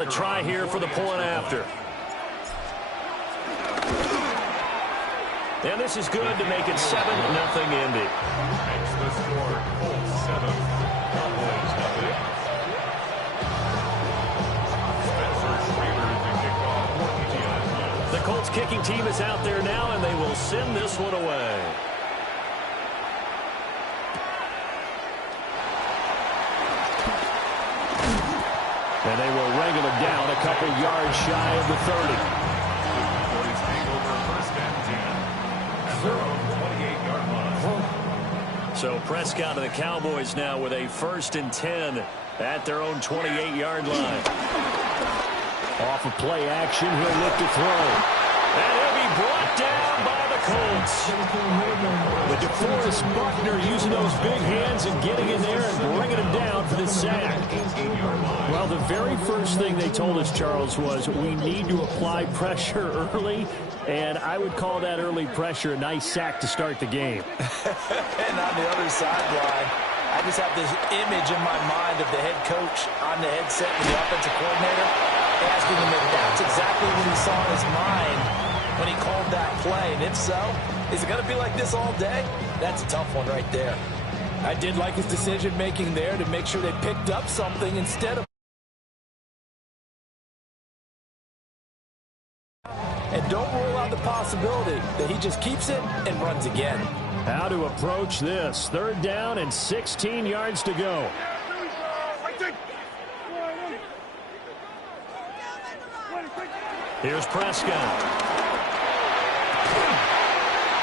A try here for the point after. And this is good to make it 7-0 Indy. Makes the score Colts 7, Cowboys 0. The Colts kicking team is out there now, and they will send this one away. And they will wrangle it down a couple yards shy of the 30. Cowboys take over first and 10 at their own 28-yard line. So Prescott and the Cowboys now with a 1st and 10 at their own 28-yard line. Off of play action, he'll look to throw. And he'll be brought down by the Colts. But DeForest Buckner using those big hands and getting in there and bringing him down for the sack. Well, the very first thing they told us, Charles, was we need to apply pressure early, and I would call that early pressure a nice sack to start the game. And on the other sideline, I just have this image in my mind of the head coach on the headset with the offensive coordinator asking him if that's exactly what he saw in his mind when he called that play. And if so, is it going to be like this all day? That's a tough one right there. I did like his decision-making there to make sure they picked up something instead of... And don't rule out the possibility that he just keeps it and runs again. How to approach this. 3rd down and 16 yards to go. Here's Prescott.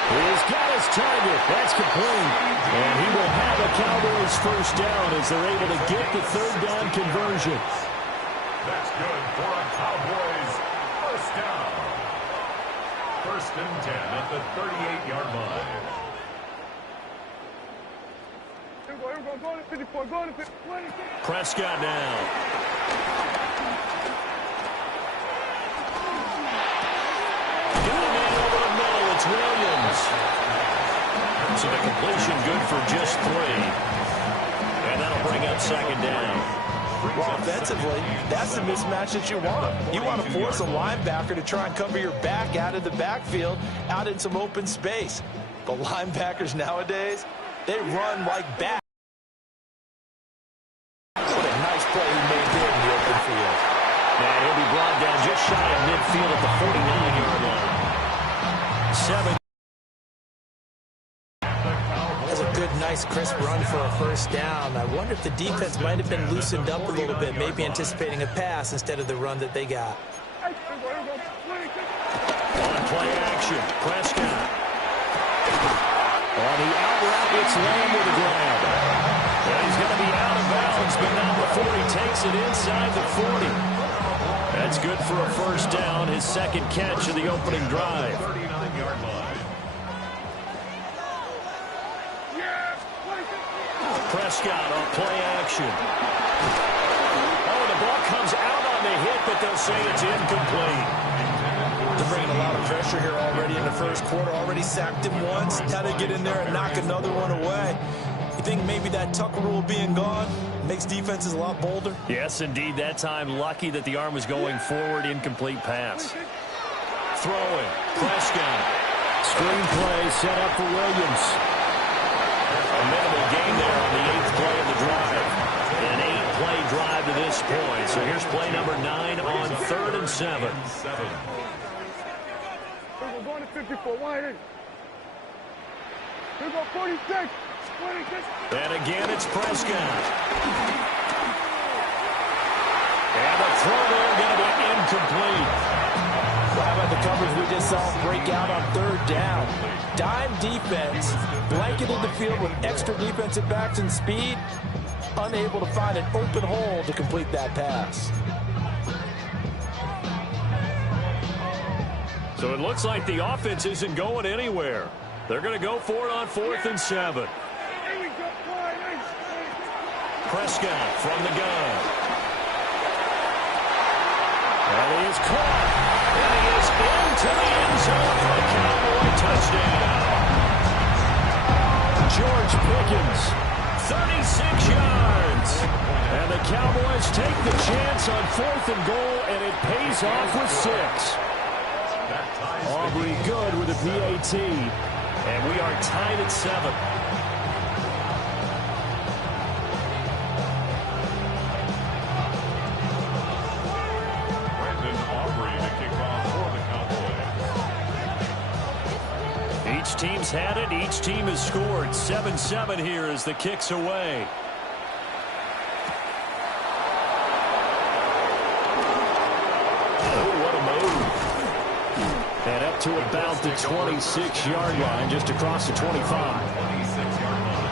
He's got his target. That's complete. And he will have a Cowboys 1st down as they're able to get the 3rd down conversion. That's good for a Cowboys 1st down. 1st and 10 at the 38-yard line. Prescott now. Got a man over the middle. It's Williams. So the completion good for just 3. And that'll bring up 2nd down. Well, offensively, that's the mismatch that you want. You want to force a linebacker to try and cover your back out of the backfield, out in some open space. But linebackers nowadays, they run like bats. What a nice play he made there in the open field. And he'll be brought down just shy of midfield at the 49-yard line. 7. That's a good, nice, crisp run for a 1st down. I wonder if the defense might have been loosened up a little bit, maybe anticipating a pass instead of the run that they got. On play action, Prescott. On the out route, it's Lamb with a grab. And he's going to be out of bounds, but not before he takes it inside the 40. That's good for a 1st down, his 2nd catch of the opening drive. 39-yard line. Prescott on play action. Oh, the ball comes out on the hit, but they'll say it's incomplete. They're bringing a lot of pressure here already in the 1st quarter. Already sacked him once. Got to get in there and knock another one away. You think maybe that Tucker rule being gone makes defenses a lot bolder? Yes, indeed. That time, lucky that the arm was going forward. Incomplete pass. Throwing. Prescott. Screenplay set up for Williams. A minimal gain there on the 8th play of the drive. An 8-play drive to this point. So here's play number 9 on 3rd and 7. We're going to 54. Wide in. Here we go, 46. 46. And again, it's Prescott. And the throw there going to be incomplete. Well, how about the coverage we just saw break out on 3rd down? Dime defense, blanketed the field with extra defensive backs and speed, unable to find an open hole to complete that pass. So it looks like the offense isn't going anywhere. They're going to go for it on 4th and 7. Prescott from the gun. And he is caught. And he is into the end zone for a Cowboy touchdown. George Pickens, 36 yards. And the Cowboys take the chance on 4th and goal, and it pays off with 6. Aubrey good with a PAT. And we are tied at 7. Each team's had it. Each team has scored. 7-7 here as the kick's away. Oh, what a move. And up to about the 26-yard line, just across the 25. 26-yard line.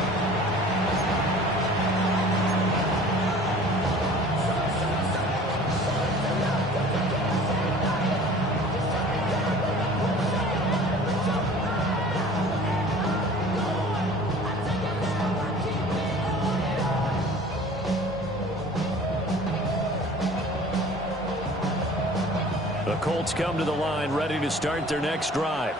The Colts come to the line ready to start their next drive.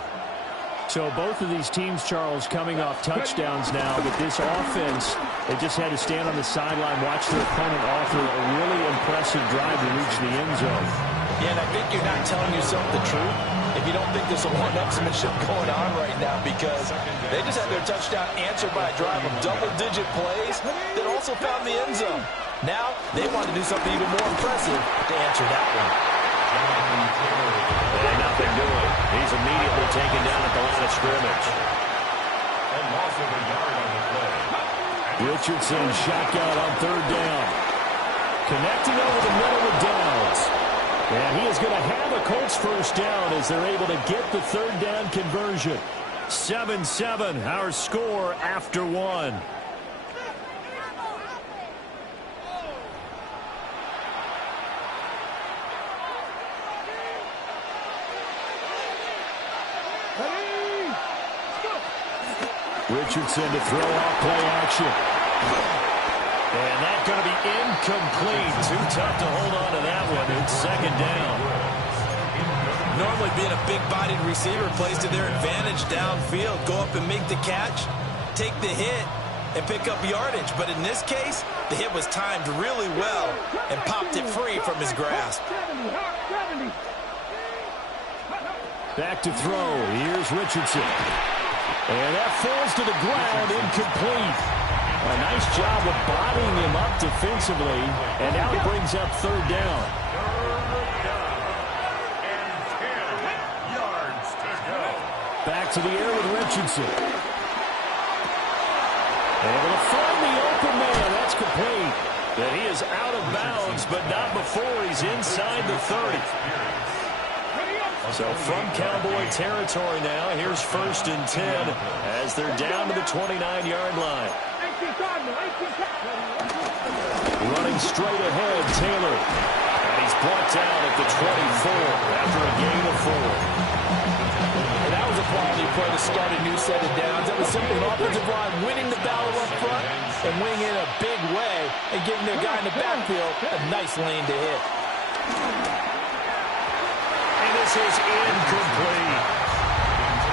So both of these teams, Charles, coming off touchdowns now, but this offense, they just had to stand on the sideline, watch their opponent offer a really impressive drive to reach the end zone. Yeah, and I think you're not telling yourself the truth if you don't think there's some one-upsmanship going on right now, because they just had their touchdown answered by a drive of double-digit plays that also found the end zone. Now they want to do something even more impressive to answer that one. And nothing doing. He's immediately taken down at the line of scrimmage. A loss of a yard on the play. Richardson shotgun on 3rd down. Connecting over the middle with Downs. And he is going to have a Colts first down as they're able to get the 3rd down conversion. 7-7, our score after 1. Richardson to throw off play action. And that's going to be incomplete. Too tough to hold on to that one. It's 2nd down. Normally being a big-bodied receiver plays to their advantage downfield. Go up and make the catch, take the hit, and pick up yardage. But in this case, the hit was timed really well and popped it free from his grasp. Back to throw. Here's Richardson. And that falls to the ground, incomplete. A nice job of bodying him up defensively. And now it brings up 3rd down. 3rd down. And 10 yards to go. Back to the air with Richardson. Able to find the open man. That's complete. And he is out of bounds, but not before he's inside the 30. So from Cowboy territory now, here's 1st and 10 as they're down to the 29-yard line. Running straight ahead, Taylor. And he's brought down at the 24 after a gain of 4. And that was a quality play to start a new set of downs. That was simply an offensive line winning the battle up front and winning in a big way and giving their guy in the backfield a nice lane to hit. This is incomplete.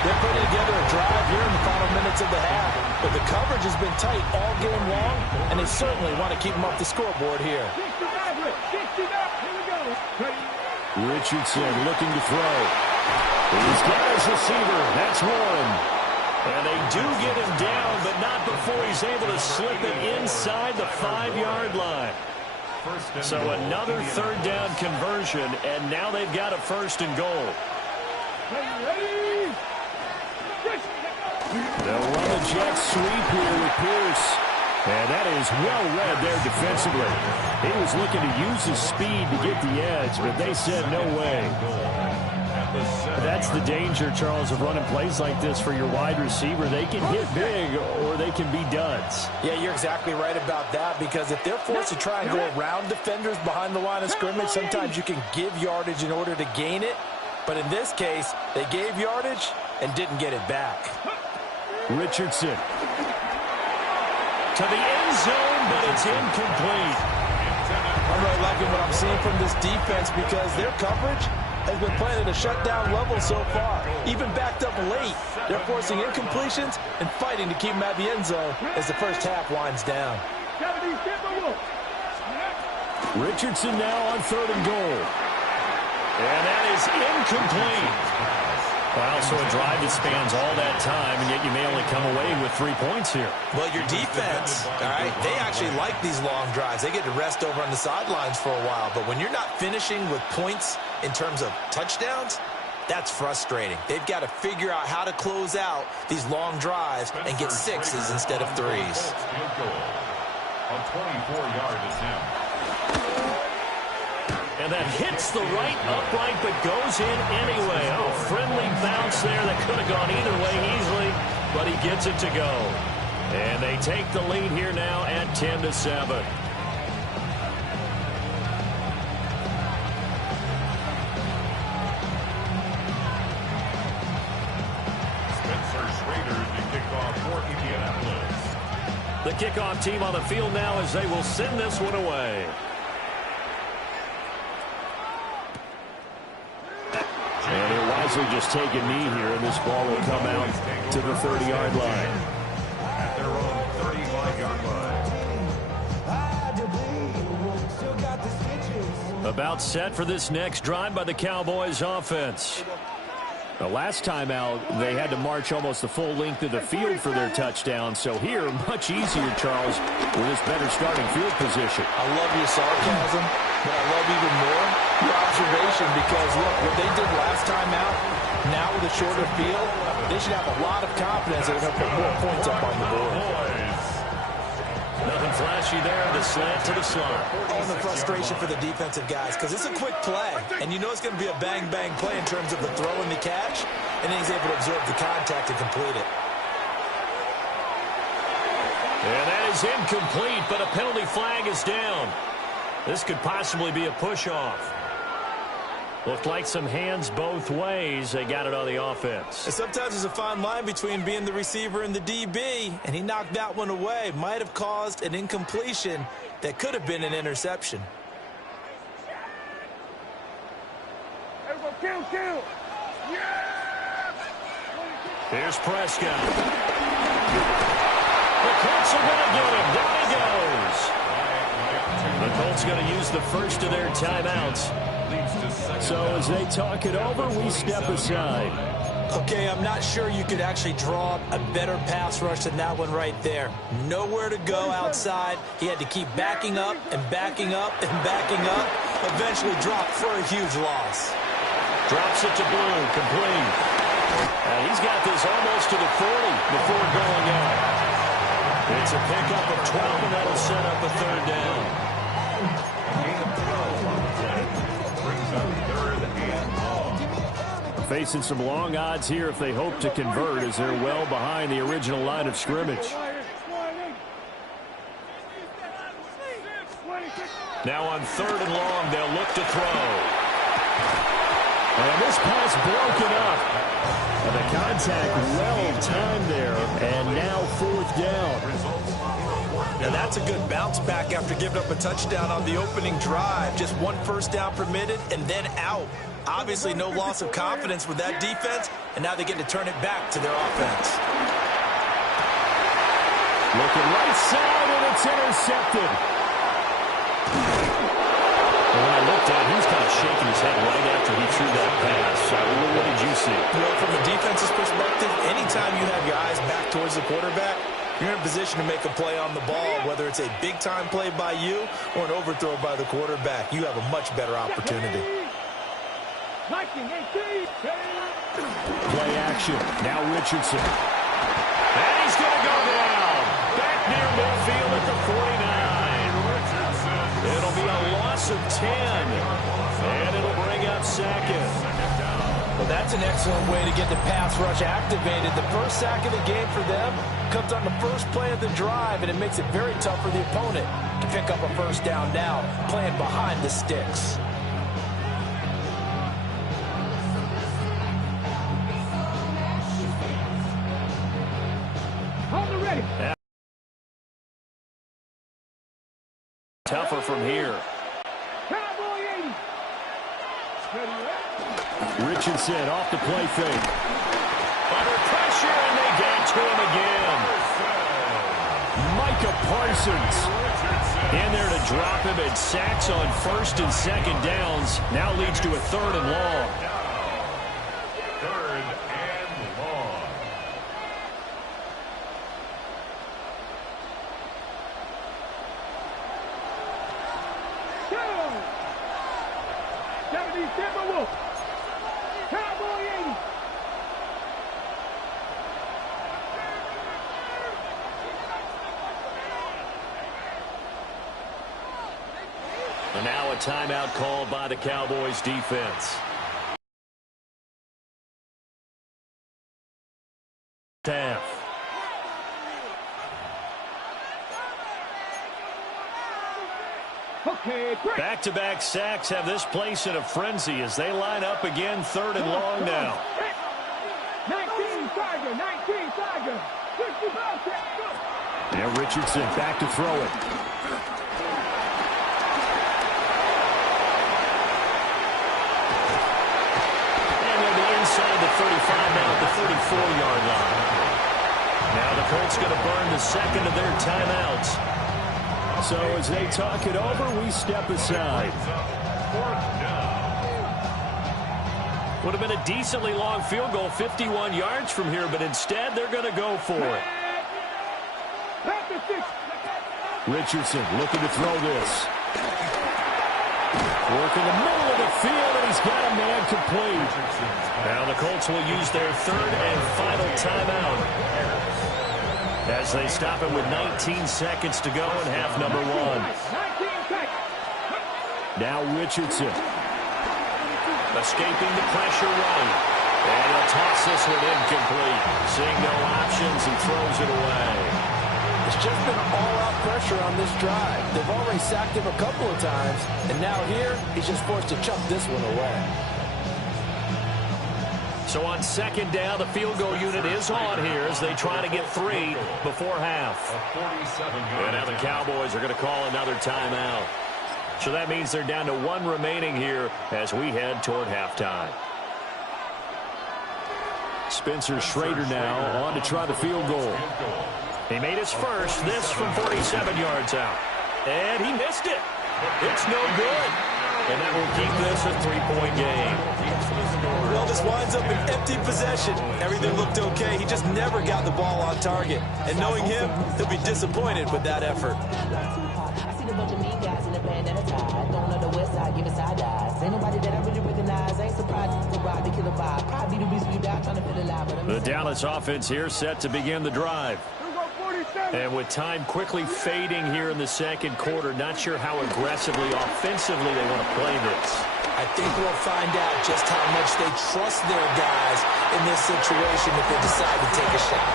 They're putting together a drive here in the final minutes of the half, but the coverage has been tight all game long, and they certainly want to keep them off the scoreboard here. Richardson looking to throw. He's got his receiver. That's Warren. And they do get him down, but not before he's able to slip it inside the 5-yard line. So another 3rd down conversion, and now they've got a 1st and goal. They'll run a jet sweep here with Pierce. And that is well read there defensively. He was looking to use his speed to get the edge, but they said no way. That's the danger, Charles, of running plays like this for your wide receiver. They can hit big or they can be duds. Yeah, you're exactly right about that, because if they're forced to try and go around defenders behind the line of scrimmage, sometimes you can give yardage in order to gain it. But in this case, they gave yardage and didn't get it back. Richardson to the end zone, but it's incomplete. I'm really liking what I'm seeing from this defense, because their coverage has been playing at a shutdown level so far. Even backed up late, they're forcing incompletions and fighting to keep them at the end zone as the first half winds down. Richardson now on 3rd and goal. And that is incomplete. Well, so a drive that spans all that time, and yet you may only come away with 3 points here. Well, your defense, all right, they actually like these long drives. They get to rest over on the sidelines for a while. But when you're not finishing with points in terms of touchdowns, that's frustrating. They've got to figure out how to close out these long drives and get 6s instead of 3s. A 24-yard attempt. And that hits the right upright but goes in anyway. Oh, friendly bounce there that could have gone either way easily, but he gets it to go. And they take the lead here now at 10-7. The kickoff team on the field now as they will send this one away. And they're wisely just taking knee here, and this ball will come out to the 30-yard line. At their own 35-yard line. About set for this next drive by the Cowboys offense. The last time out, they had to march almost the full length of the field for their touchdown. So here, much easier, Charles, with this better starting field position. I love your sarcasm, but I love even more your observation because, look, what they did last time out, now with a shorter field, they should have a lot of confidence they're going to put more points up on the board. Nothing flashy there. The slant to the slot. And the frustration for the defensive guys because it's a quick play, and you know it's going to be a bang-bang play in terms of the throw and the catch, and then he's able to absorb the contact and complete it. And that is incomplete, but a penalty flag is down. This could possibly be a push-off. Looked like some hands both ways. They got it on the offense. And sometimes there's a fine line between being the receiver and the DB, and he knocked that one away. Might have caused an incompletion that could have been an interception. Everyone count. Yeah! Here's Prescott. The Colts are going to get him. Down he goes. The Colts going to use the first of their timeouts. So as they talk it over, we step aside. Okay, I'm not sure you could actually draw a better pass rush than that one right there. Nowhere to go outside. He had to keep backing up and backing up and backing up. Eventually dropped for a huge loss. Drops it to Blue, complete. He's got this almost to the 40 before going out. It's a pickup of 12, and that'll set up a third down. Facing some long odds here if they hope to convert as they're well behind the original line of scrimmage. Now on 3rd and long, they'll look to throw. And this pass broken up. And the contact well timed there, and now 4th down. Now that's a good bounce back after giving up a touchdown on the opening drive. Just 1 first down permitted and then out. Obviously no loss of confidence with that defense, and now they get to turn it back to their offense. Looking right side, and it's intercepted. When I looked at it, he was kind of shaking his head right after he threw that pass. What did you see? Well, from a defense's perspective, anytime you have your eyes back towards the quarterback, you're in a position to make a play on the ball, whether it's a big-time play by you or an overthrow by the quarterback. You have a much better opportunity. Play action. Now Richardson. And he's going to go down. Back near midfield at the 49. It'll be a loss of 10. And it'll bring up Sackett. Well, that's an excellent way to get the pass rush activated. The first sack of the game for them comes on the first play of the drive, and it makes it very tough for the opponent to pick up a first down now, playing behind the sticks. Tougher from here. Richardson off the play fake. Under pressure, and they get to him again. Micah Parsons. In there to drop him, and sacks on first and second downs. Now leads to a 3rd and long. 3rd and long. Cowboy 80. And now a timeout called by the Cowboys defense. Half. Okay, Back-to-back sacks have this place in a frenzy as they line up again, 3rd and long now. 19 Tiger, 19 Tiger. 65 check. And Richardson back to throw it. And they'll be inside the 35 now at the 34-yard line. Now the Colts going to burn the second of their timeouts. So as they talk it over, we step aside. 4th down. Would have been a decently long field goal, 51 yards from here, but instead they're going to go for it. Richardson looking to throw this. Work in the middle of the field, and he's got a man complete. Now the Colts will use their 3rd and final timeout as they stop it with 19 seconds to go in half number 1. Now Richardson. Escaping the pressure right. And he'll toss this one incomplete. Seeing no options, he throws it away. It's just been all-out pressure on this drive. They've already sacked him a couple of times, and now here, he's just forced to chuck this one away. So on 2nd down, the field goal unit is on here as they try to get 3 before half. And now the Cowboys are going to call another timeout. So that means they're down to 1 remaining here as we head toward halftime. Spencer Schrader now on to try the field goal. He made his first, this from 47 yards out. And he missed it. It's no good. And that will keep this a 3-point game. Well, this winds up an empty possession. Everything looked okay. He just never got the ball on target. And knowing him, he'll be disappointed with that effort. I see a bunch of mean guys in the band that are tied. Don't know the west side, giving side eyes. Ain't nobody that I really recognize. Ain't surprised to ride the killer vibe. Probably the reason you die trying to feel alive. The Dallas offense here set to begin the drive. And with time quickly fading here in the second quarter, not sure how aggressively, offensively they want to play this. I think we'll find out just how much they trust their guys in this situation if they decide to take a shot.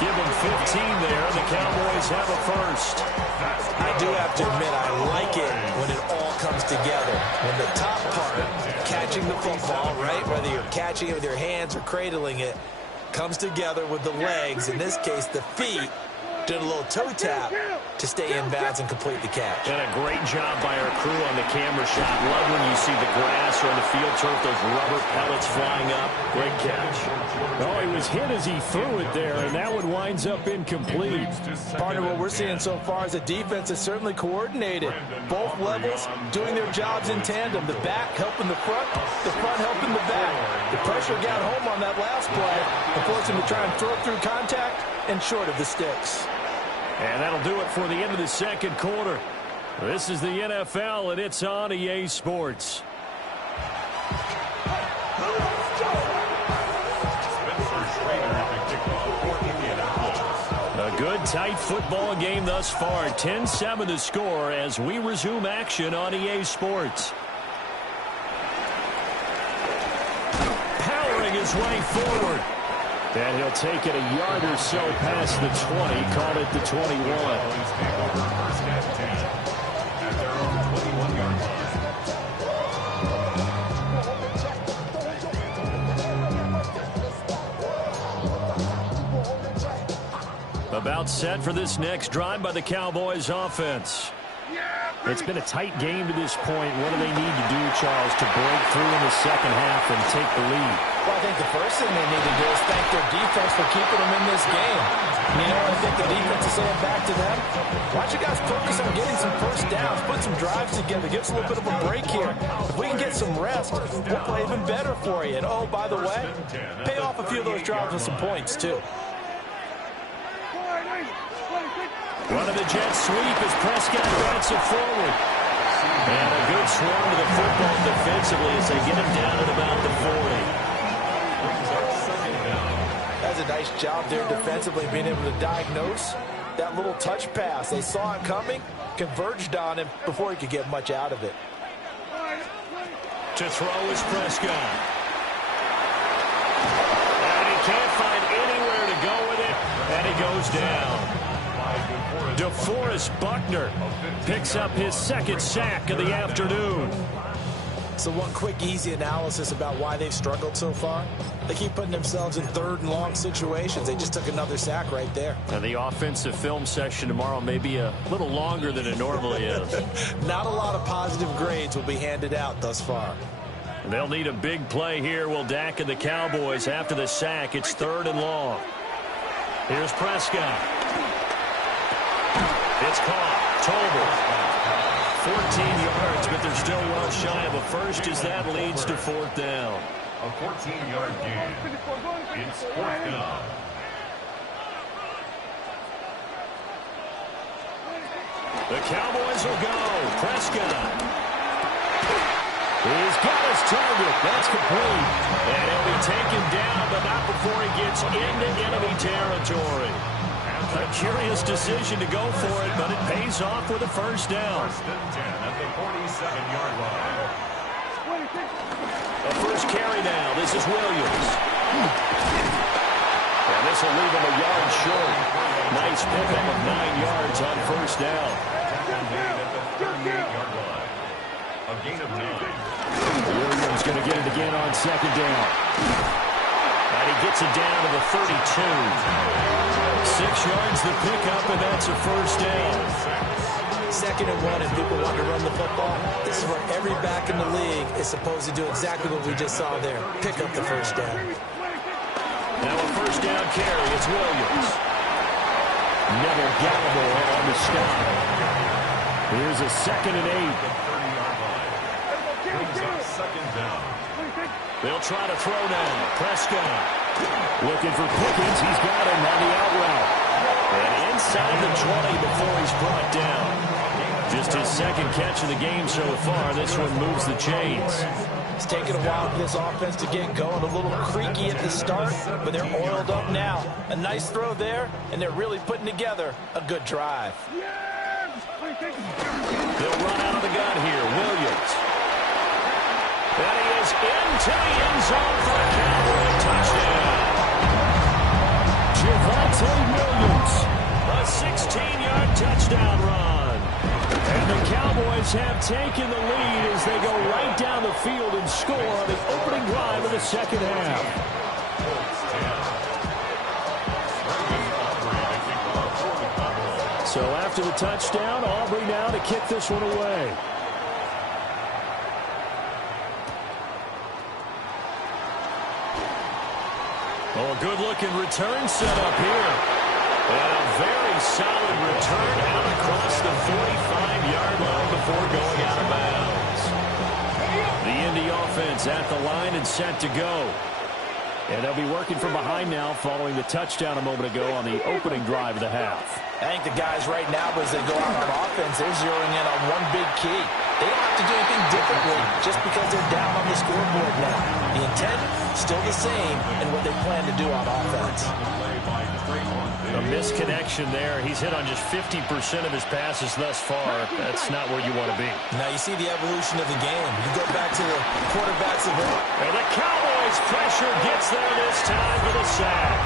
Give them 15 there. The Cowboys have a first. I do have to admit, I like it when it all comes together. When the top part, catching the football, right, whether you're catching it with your hands or cradling it, comes together with the legs, in this case the feet, did a little toe tap to stay in bounds and complete the catch. And a great job by our crew on the camera shot. Love when you see the grass or on the field turf, those rubber pellets flying up. Great catch. Oh, he was hit as he threw it there, and that one winds up incomplete. Partner, what we're seeing so far is the defense is certainly coordinated. Both levels doing their jobs in tandem. The back helping the front helping the back. The pressure got home on that last play and forced him to try and throw through contact and short of the sticks. And that'll do it for the end of the second quarter. This is the NFL, and it's on EA Sports. A good, tight football game thus far. 10-7 the score as we resume action on EA Sports. Powering his way forward. And he'll take it a yard or so past the 20, call it the 21. About set for this next drive by the Cowboys offense. It's been a tight game to this point. What do they need to do, Charles, to break through in the second half and take the lead? Well, I think the first thing they need to do is thank their defense for keeping them in this game. And you know what I think the defense is saying back to them? Why don't you guys focus on getting some first downs, put some drives together, give us a little bit of a break here. If we can get some rest, we'll play even better for you. And, oh, by the way, pay off a few of those drives with some points, too. One of the Jets sweep as Prescott bats it forward. And a good swarm to the football defensively as they get him down at about the 40. That's a nice job there defensively, being able to diagnose that little touch pass. They saw it coming, converged on him before he could get much out of it. To throw is Prescott. And he can't find anywhere to go with it, and he goes down. DeForest Buckner picks up his second sack of the afternoon. So one quick, easy analysis about why they've struggled so far. They keep putting themselves in third and long situations. They just took another sack right there. And the offensive film session tomorrow may be a little longer than it normally is. Not a lot of positive grades will be handed out thus far. They'll need a big play here, will Dak and the Cowboys after the sack. It's third and long. Here's Prescott. It's caught. Tolbert. 14 yards, but they're still well shy of a first as that leads to fourth down. A 14-yard gain. It's fourth down. The Cowboys will go. Prescott. He's got his target. That's complete. And he'll be taken down, but not before he gets into enemy territory. A curious decision to go for it, but it pays off with a first down. First and 10 at the 47-yard line. A first carry now. This is Williams. And this will leave him a yard short. Nice pickup of 9 yards on first down. Made at the 38-yard line. A gain of 9. Williams going to get it again on second down. And he gets it down to the 32. 6 yards the pickup, and that's a first down. 2nd and 1, and people want to run the football. This is where every back in the league is supposed to do exactly what we just saw there. Pick up the first down. Now a first down carry. It's Williams. Neville Gallimore on the stop. Here's a 2nd and 8. Brings up second down. They'll try to throw now. Prescott looking for Pickens. He's got him on the out route. And inside the 20 before he's brought down. Just his second catch of the game so far. This one moves the chains. It's taken a while for this offense to get going. A little creaky at the start, but they're oiled up now. A nice throw there, and they're really putting together a good drive. They'll run out of the gun here. Williams. And he is into the end zone for a Cowboy touchdown. Javonte Williams, a 16-yard touchdown run. And the Cowboys have taken the lead as they go right down the field and score on the opening drive of the second half. So after the touchdown, Aubrey now to kick this one away. Oh, a good-looking return set up here. And a very solid return out across the 45-yard line before going out of bounds. The Indy offense at the line and set to go. And they'll be working from behind now following the touchdown a moment ago on the opening drive of the half. I think the guys right now, as they go out on offense, they're zeroing in on one big key. They don't have to do anything differently just because they're down on the scoreboard now. The intent, still the same in what they plan to do on offense. A misconnection there. He's hit on just 50% of his passes thus far. That's not where you want to be. Now you see the evolution of the game. You go back to the quarterbacks of it. And the Cowboys pressure gets there this time for the sack.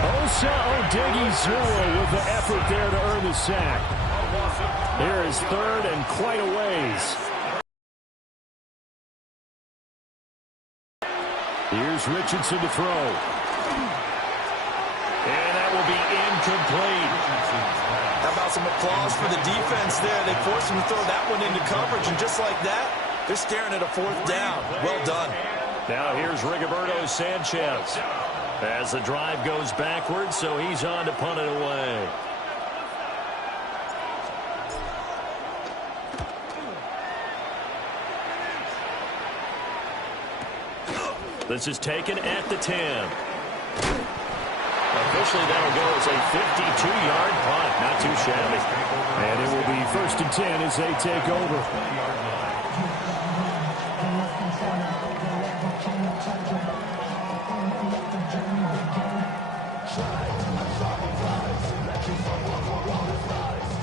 Osa Odighizuwa with the effort there to earn the sack. Here is third and quite a ways. Here's Richardson to throw. And that will be incomplete. How about Awesome applause for the defense there. They forced him to throw that one into coverage, and just like that, they're staring at a 4th down. Well done. Now here's Rigoberto Sanchez as the drive goes backwards, so he's on to punt it away. This is taken at the 10. Officially, that'll go as a 52-yard punt. Not too shabby. And it will be 1st and 10 as they take over.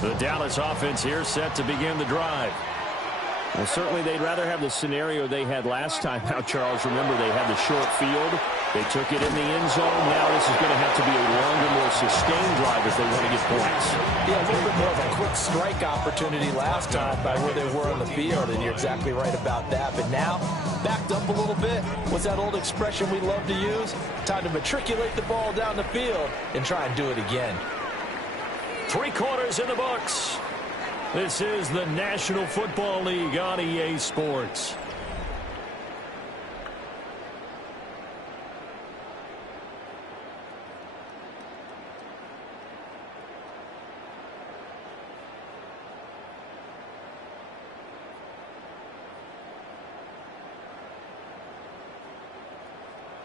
The Dallas offense here set to begin the drive. Well, certainly they'd rather have the scenario they had last time. Now, Charles, remember they had the short field. They took it in the end zone. Now this is going to have to be a longer, more sustained drive if they want to get points. Yeah, a little bit more of a quick strike opportunity last time by where they were on the field, and you're exactly right about that. But now, backed up a little bit. What's that old expression we love to use? Time to matriculate the ball down the field and try and do it again. 3 quarters in the books. This is the National Football League on EA Sports.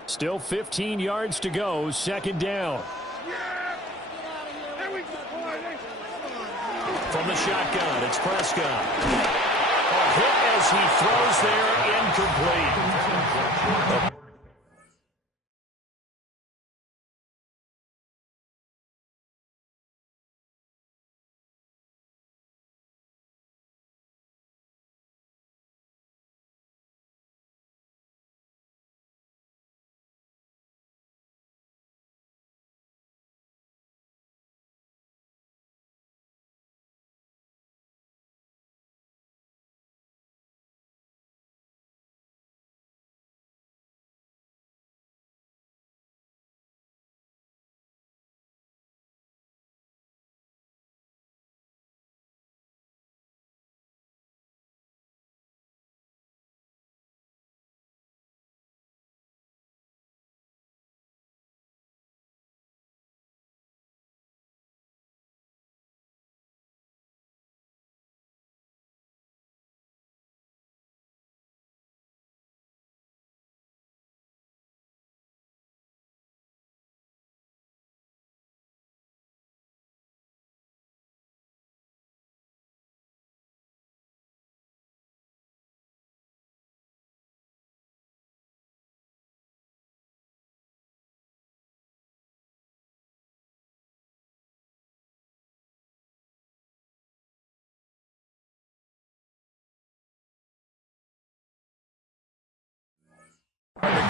Still 15 yards to go, 2nd down. From the shotgun, it's Prescott. A hit as he throws there, incomplete.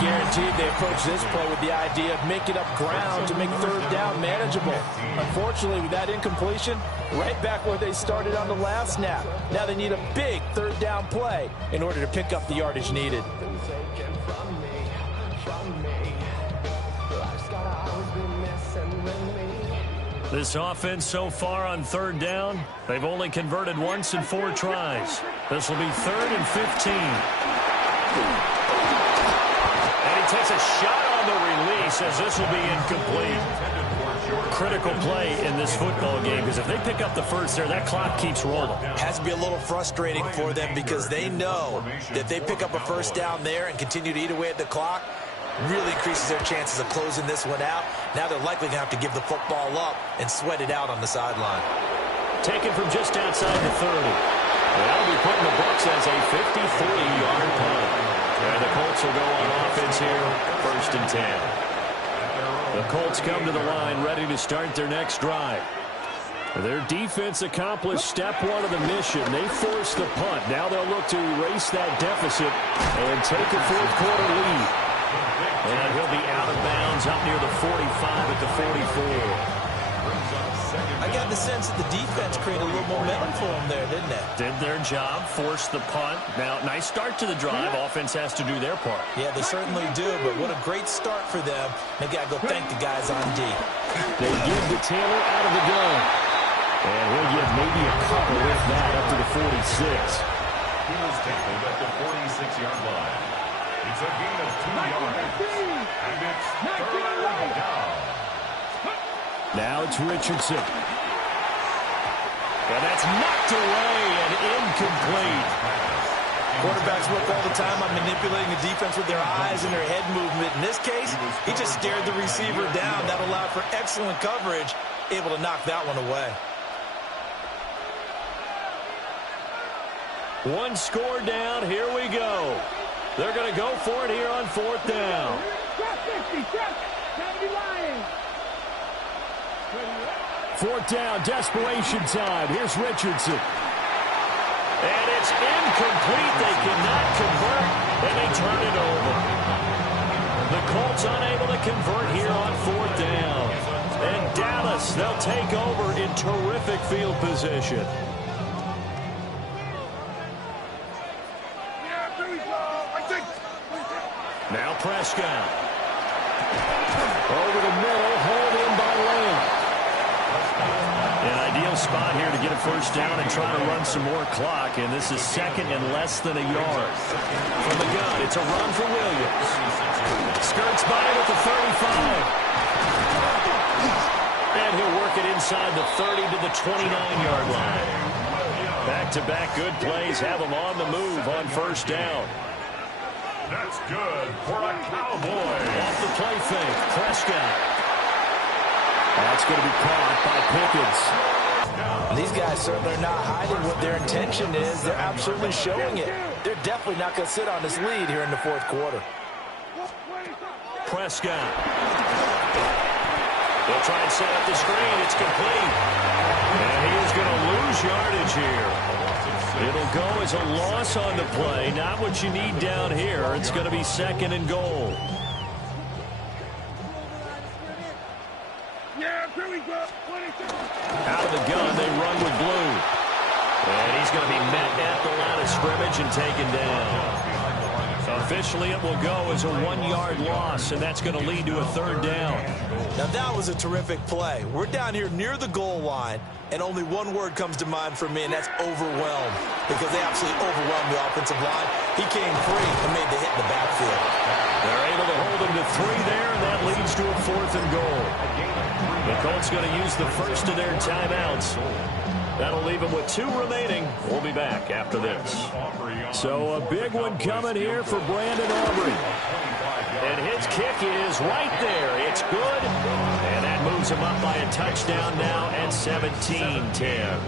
Guaranteed they approach this play with the idea of making up ground to make 3rd down manageable. Unfortunately, with that incompletion, right back where they started on the last snap. Now they need a big 3rd down play in order to pick up the yardage needed. This offense so far on 3rd down, they've only converted once in 4 tries. This will be 3rd and 15. And he takes a shot on the release as this will be incomplete. Critical play in this football game because if they pick up the first there, that clock keeps rolling. Has to be a little frustrating for them because they know that they pick up a 1st down there and continue to eat away at the clock, really increases their chances of closing this one out. Now they're likely going to have to give the football up and sweat it out on the sideline. Taken from just outside the 30. That'll be put in the books as a 53-yard punt. And the Colts will go on offense here, 1st and 10. The Colts come to the line ready to start their next drive. Their defense accomplished step 1 of the mission. They forced the punt. Now they'll look to erase that deficit and take a 4th quarter lead. And he'll be out of bounds up near the 45 at the 44. I got the sense that the defense created a little momentum for them there, didn't they? Did their job, forced the punt. Now, nice start to the drive. Offense has to do their part. Yeah, they certainly do, but what a great start for them. They got to go thank the guys on D. They give the Taylor out of the gun. And he'll get maybe a couple with that up to the 46. He was tackled at the 46-yard line. It's a gain of 2 yards. And it's third down. Now it's Richardson. And that's knocked away and incomplete. Quarterbacks work all the time on manipulating the defense with their eyes and their head movement. In this case, he just stared the receiver down. That allowed for excellent coverage, able to knock that one away. One score down. Here we go. They're going to go for it here on 4th down. Trap 50, trap 70 Lions. 4th down, desperation time. Here's Richardson. And it's incomplete. They cannot convert, and they turn it over. The Colts unable to convert here on 4th down. And Dallas, they'll take over in terrific field position. Now Prescott. Over the middle, hauled in by Lamb. An ideal spot here to get a first down and try to run some more clock, and this is second and less than a yard. From the gun, it's a run for Williams. Skirts by him at the 35. And he'll work it inside the 30 to the 29-yard line. Back-to-back good plays have them on the move on first down. That's good for a Cowboy. Off the play fake, Prescott. That's going to be caught by Pickens. These guys certainly are not hiding what their intention is. They're absolutely showing it. They're definitely not going to sit on this lead here in the 4th quarter. Prescott. They'll try and set up the screen. It's complete. And he is going to lose yardage here. It'll go as a loss on the play. Not what you need down here. It's going to be 2nd and goal. Out of the gun, they run with blue. And he's going to be met at the line of scrimmage and taken down. Officially, it will go as a 1-yard loss, and that's going to lead to a 3rd down. Now, that was a terrific play. We're down here near the goal line, and only one word comes to mind for me, and that's overwhelmed, because they absolutely overwhelmed the offensive line. He came free and made the hit in the backfield. They're able to hold him to 3 there, and that leads to a 4th and goal. The Colts going to use the first of their timeouts. That'll leave them with 2 remaining. We'll be back after this. So a big one coming here for Brandon Aubrey. And his kick is right there. It's good. And that moves him up by a touchdown now at 17-10.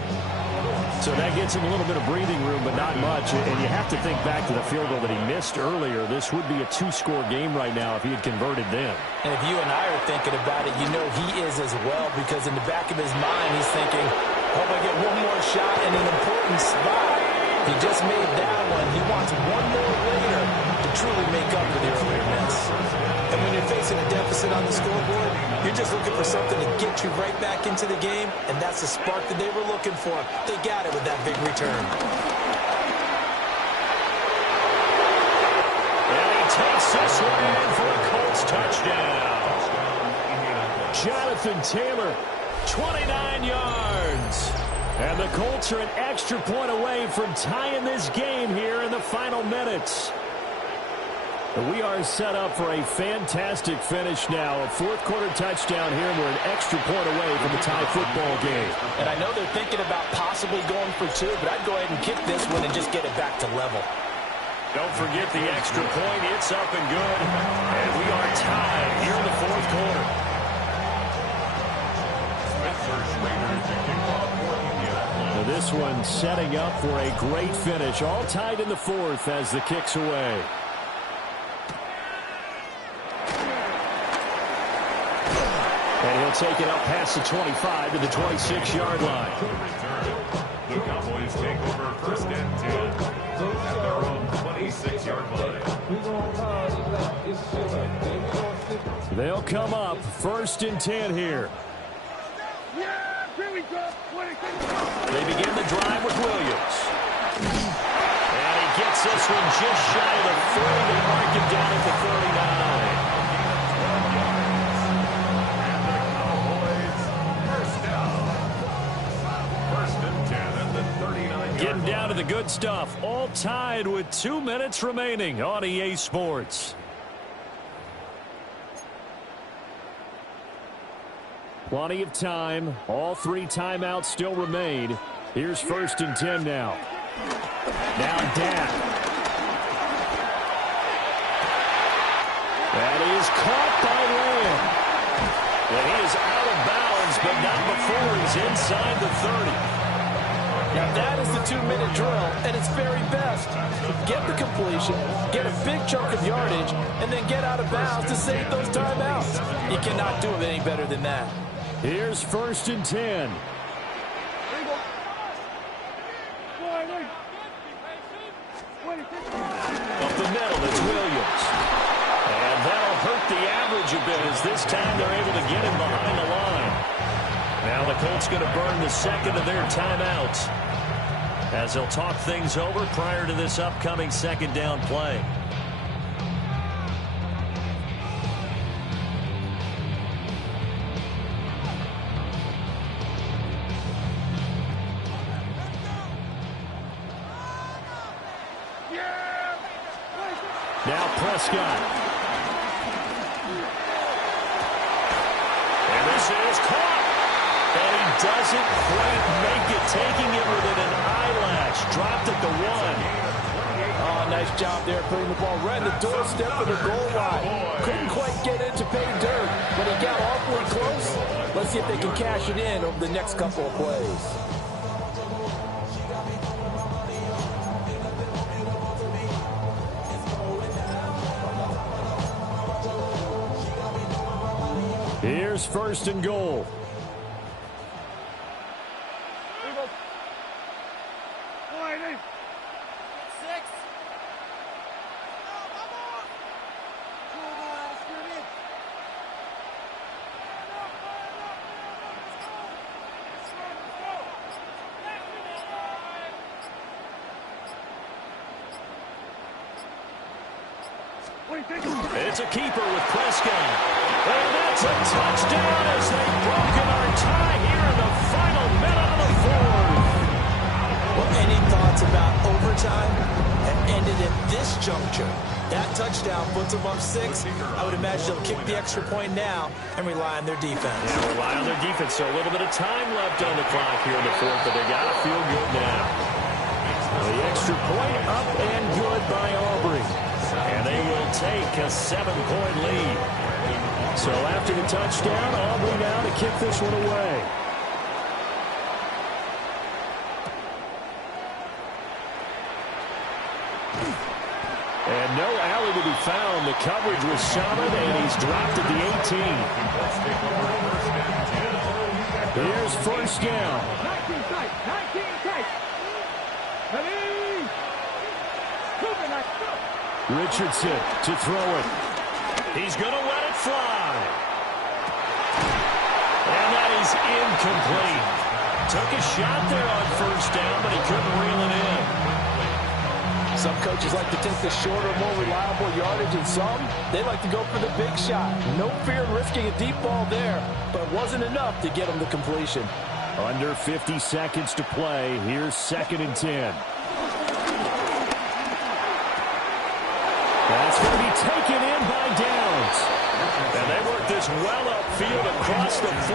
So that gets him a little bit of breathing room, but not much. And you have to think back to the field goal that he missed earlier. This would be a 2-score game right now if he had converted then. And if you and I are thinking about it, you know he is as well, because in the back of his mind, he's thinking, hope I get one more shot in an important spot. He just made that one. He wants one more later to truly make up for the earlier miss. And when you're facing a deficit on the scoreboard, you're just looking for something to get you right back into the game, and that's the spark that they were looking for. They got it with that big return. And he takes this one in for a Colts touchdown. Jonathan Taylor, 29 yards. And the Colts are an extra point away from tying this game here in the final minutes. We are set up for a fantastic finish now. A 4th quarter touchdown here, and we're an extra point away from the tie football game. And I know they're thinking about possibly going for 2, but I'd go ahead and kick this one and just get it back to level. Don't forget the extra point. It's up and good. And we are tied here in the 4th quarter. Now this one setting up for a great finish. All tied in the 4th as the kick's away. And he'll take it up past the 25 to the 26-yard line. The Cowboys take over 1st and 10 at their own 26-yard line. They'll come up 1st and 10 here. They begin the drive with Williams. And he gets this one just shy of the 30. They mark him down at the 39. Getting down to the good stuff. All tied with 2 minutes remaining on EA Sports. Plenty of time. All 3 timeouts still remain. Here's 1st and 10 now. Now Dak. That is caught by Lamb. And he is out of bounds, but not before he's inside the 30. Now that is the 2-minute drill at its very best. Get the completion, get a big chunk of yardage, and then get out of bounds to save those timeouts. You cannot do it any better than that. Here's 1st and 10. Up the middle, it's Williams. And that'll hurt the average a bit as this time they're able to get him behind the line. Now the Colts going to burn the second of their timeouts as they'll talk things over prior to this upcoming 2nd down play. Now Prescott. And this is caught. And he doesn't quite make it, taking it within an eyelash. Dropped at the 1. Oh, nice job there putting the ball right in the doorstep of the goal line. Couldn't quite get it to pay dirt, but he got awfully close. Let's see if they can cash it in over the next couple of plays. Here's 1st and goal. It's a keeper with Prescott. And that's a touchdown as they've broken our tie here in the final minute of the 4th. Well, any thoughts about overtime? It ended at this juncture. That touchdown puts them up 6. I would imagine they'll kick the extra point now and rely on their defense. Yeah, rely on their defense. So a little bit of time left on the clock here in the 4th, but they got to feel good now. The extra point up and good by Aubrey. And they will take a 7-point lead. So after the touchdown, Aubrey now to kick this one away. And no alley to be found. The coverage was solid, and he's dropped at the 18. Here's 1st down. 19 tight. 19 tight. Ready? Richardson to throw it. He's going to let it fly. And that is incomplete. Took a shot there on 1st down, but he couldn't reel it in. Some coaches like to take the shorter, more reliable yardage, and some, they like to go for the big shot. No fear in risking a deep ball there, but it wasn't enough to get him the completion. Under 50 seconds to play. Here's 2nd and 10. That's going to be taken in by Downs. And they work this well upfield across the 45.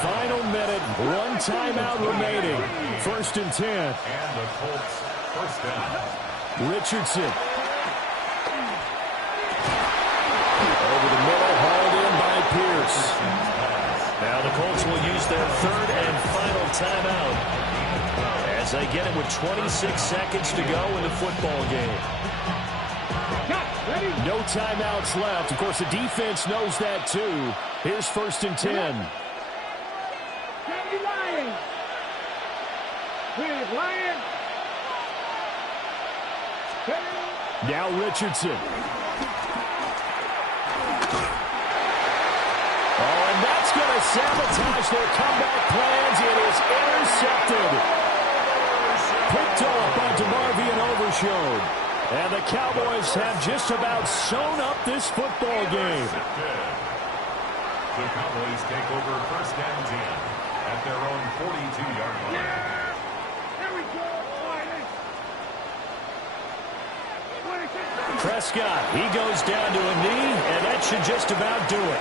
Final minute, 1 timeout remaining. 1st and 10. And the Colts 1st down. Richardson. Over the middle, hauled in by Pierce. Now the Colts will use their 3rd and final timeout as they get it with 26 seconds to go in the football game. No timeouts left. Of course, the defense knows that too. Here's 1st and 10. Lions. Please, Lions. Now Richardson. Oh, and that's going to sabotage their comeback plans. It is intercepted. Picked off by DeMarvion Overshown. And the Cowboys have just about sewn up this football game. The Cowboys take over 1st and 10 at their own 42-yard line. Prescott, he goes down to a knee, and that should just about do it.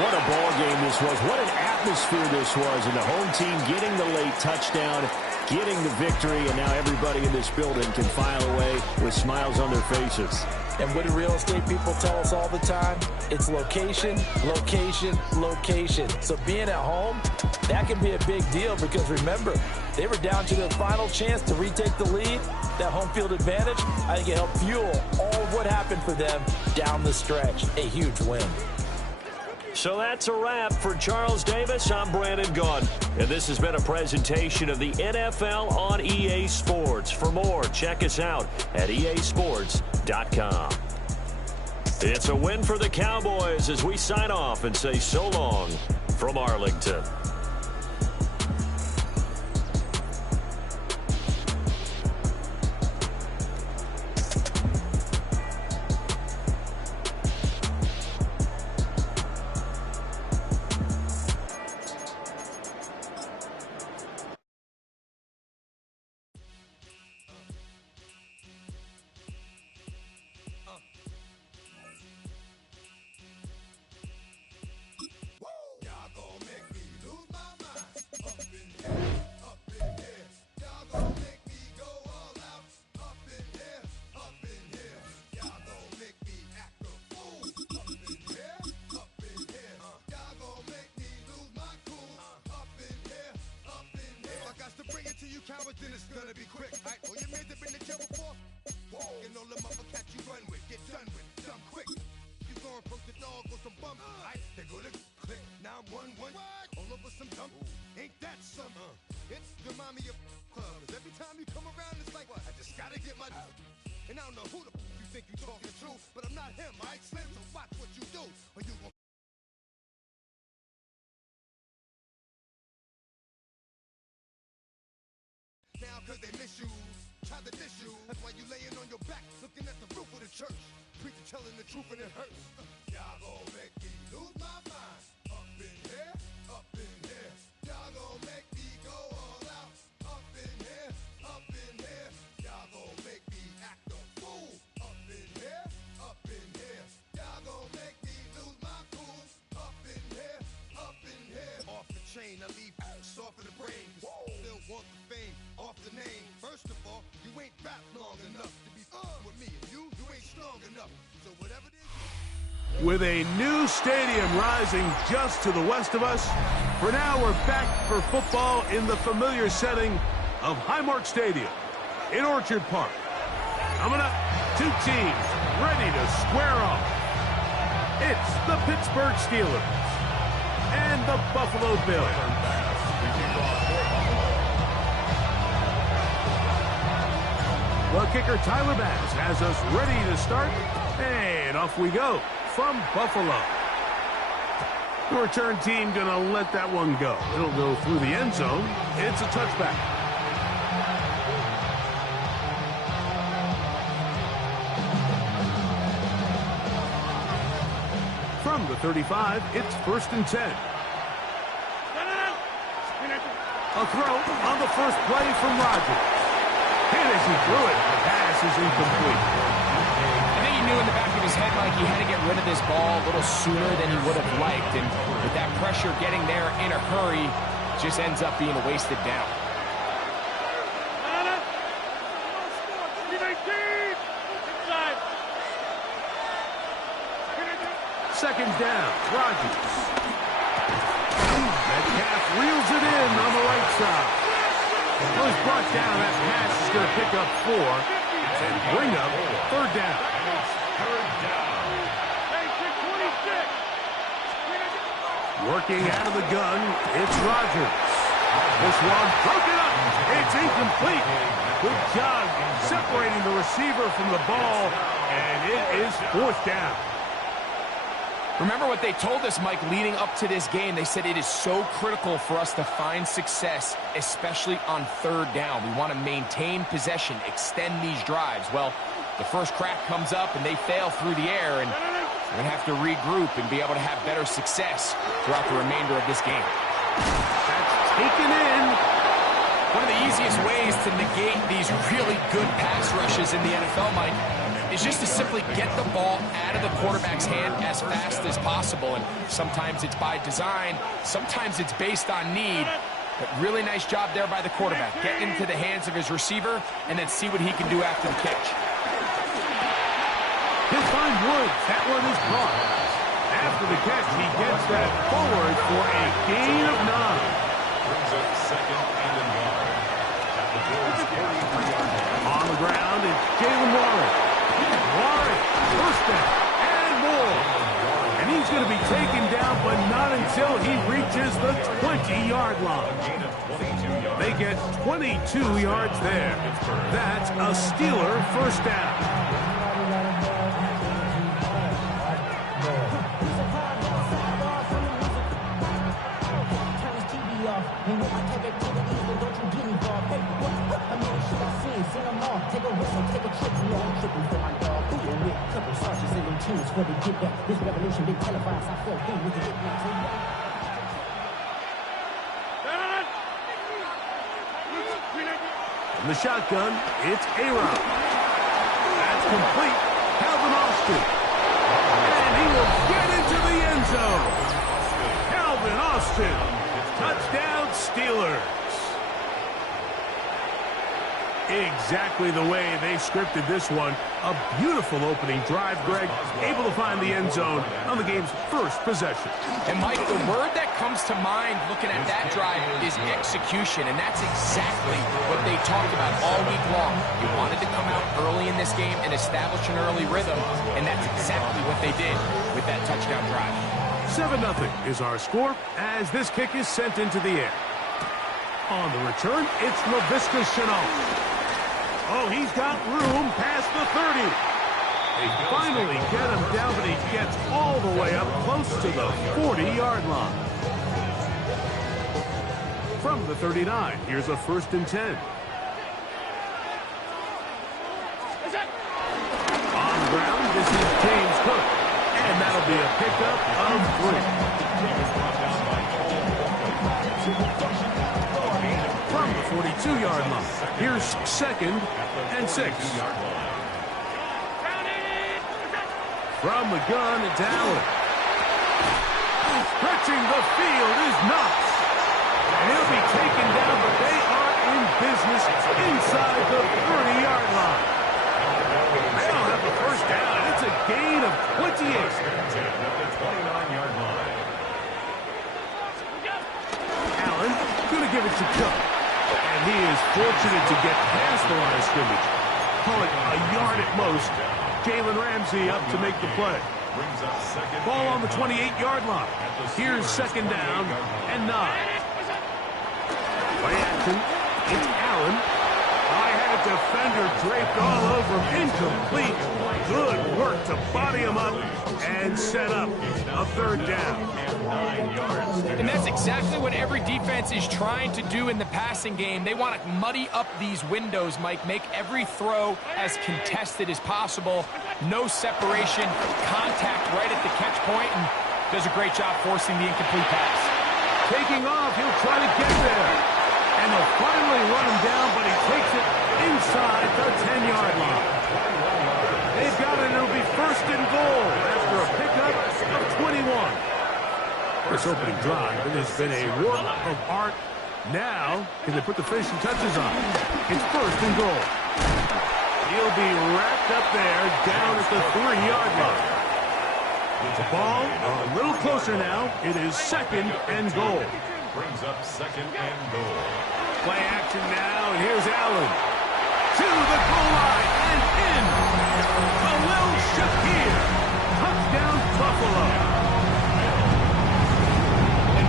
What a ball game this was. What an atmosphere this was. And the home team getting the late touchdown, getting the victory, and now everybody in this building can file away with smiles on their faces. And what do real estate people tell us all the time? It's location, location, location. So being at home, that can be a big deal because remember, they were down to their final chance to retake the lead. That home field advantage, I think it helped fuel all of what happened for them down the stretch. A huge win. So that's a wrap for Charles Davis. I'm Brandon Gaudin, and this has been a presentation of the NFL on EA Sports. For more, check us out at easports.com. It's a win for the Cowboys as we sign off and say so long from Arlington. Coward, then it's gonna be quick. All right, all your men have been in jail before. And all the motherfuckers you run with, get done with, done quick. You gon' approach the dog with some bump. All right, they go to click. 911. All over some dump. Ain't that something? It's remind me of clubs. Every time you come around, it's like, what? I just gotta get my. And I don't know who the you think you talking to, but I'm not him. All right, Slim, so watch what you do, or you gon' now cause they miss you, try to diss you. That's why you laying on your back, looking at the roof of the church. Preacher telling the truth and it hurts. Y'all gon' make me lose my mind. Up in here, up in here. Y'all gon' make me go all out. Up in here, up in here. Y'all gon' make me act a fool. Up in here, up in here. Y'all gon' make me lose my cool. Up in here, up in here. Off the chain, I leave soft in the brain. Still want the fame. Off the name. First of all, you ain't rap long enough to be with me. And you ain't strong enough. So whatever it is. With a new stadium rising just to the west of us, for now we're back for football in the familiar setting of Highmark Stadium in Orchard Park. Coming up, two teams ready to square off. It's the Pittsburgh Steelers and the Buffalo Bills. Well, kicker Tyler Bass has us ready to start, and off we go from Buffalo. The return team going to let that one go. It'll go through the end zone. It's a touchback. From the 35, it's 1st and 10. A throw on the first play from Rodgers. And as he threw it, the pass is incomplete. I think he knew in the back of his head, Mike, he had to get rid of this ball a little sooner than he would have liked. And with that pressure getting there in a hurry, just ends up being a wasted down. Seconds down, Rodgers. Metcalf reels it in on the right side. Well, he's brought down. That pass is going to pick up 4 and bring up 3rd down. Working out of the gun, it's Rodgers. This one broken up. It's incomplete. Good job separating the receiver from the ball, and it is 4th down. Remember what they told us, Mike, leading up to this game. They said it is so critical for us to find success, especially on 3rd down. We want to maintain possession, extend these drives. Well, the first crack comes up, and they fail through the air, and we're going to have to regroup and be able to have better success throughout the remainder of this game. That's taken in. One of the easiest ways to negate these really good pass rushes in the NFL, Mike, is just to simply get the ball out of the quarterback's hand as fast as possible. And sometimes it's by design, sometimes it's based on need. But really nice job there by the quarterback. Get into the hands of his receiver and then see what he can do after the catch. He'll find Woods. That one is caught. After the catch, he gets that forward for a gain of 9. Brings up second and 9. At the Bills' 43-yard line. On the ground, it's Jalen Warren. Warren, first down, and more. And he's going to be taken down, but not until he reaches the 20-yard line. They get 22 yards there. That's a Steeler first down. In the shotgun, it's A-Rod. That's complete. Calvin Austin. And he will get into the end zone. Calvin Austin. Touchdown, Steelers. Exactly the way they scripted this one. A beautiful opening drive, Greg. Able to find the end zone on the game's first possession. And, Mike, the word that comes to mind looking at that drive is execution, and that's exactly what they talked about all week long. You wanted to come out early in this game and establish an early rhythm, and that's exactly what they did with that touchdown drive. 7-0 is our score as this kick is sent into the air. On the return, it's Laviska Shenault. Oh, he's got room past the 30. They finally get him down, but he gets all the way up close to the 40-yard line. From the 39, here's a 1st and 10. On the ground, this is James Cook. And that'll be a pickup of 3. From the 42-yard line, here's 2nd and 6. From the gun, it's Allen. Stretching the field is Knox. And he'll be taken down, but they are in business inside the 30-yard line. They don't have the first down. It's a gain of 28. At the 29-yard line. Allen going to give it to Cook. And he is fortunate to get past the line of scrimmage. Call it a yard at most. Jalen Ramsey up to make the play. Ball on the 28-yard line. Here's 2nd down and 9. Play action. It's Allen. I had a defender draped all over him. Incomplete. Good work to body him up and set up a 3rd down. And that's exactly what every defense is trying to do in the passing game. They want to muddy up these windows, Mike, make every throw as contested as possible. No separation, contact right at the catch point, and does a great job forcing the incomplete pass. Taking off, he'll try to get there. And they'll finally run him down, but he takes it inside the 10-yard line. They've got it, it'll be 1st and goal after a pickup of 21. This opening drive, it has been a work of art. Now, can they put the finishing touches on? It's 1st and goal. He'll be wrapped up there down at the 3-yard line. The ball a little closer now. It is 2nd and goal. Brings up 2nd and goal. Play action now, and here's Allen. To the goal line and in. Khalil Shakir. Touchdown, Buffalo.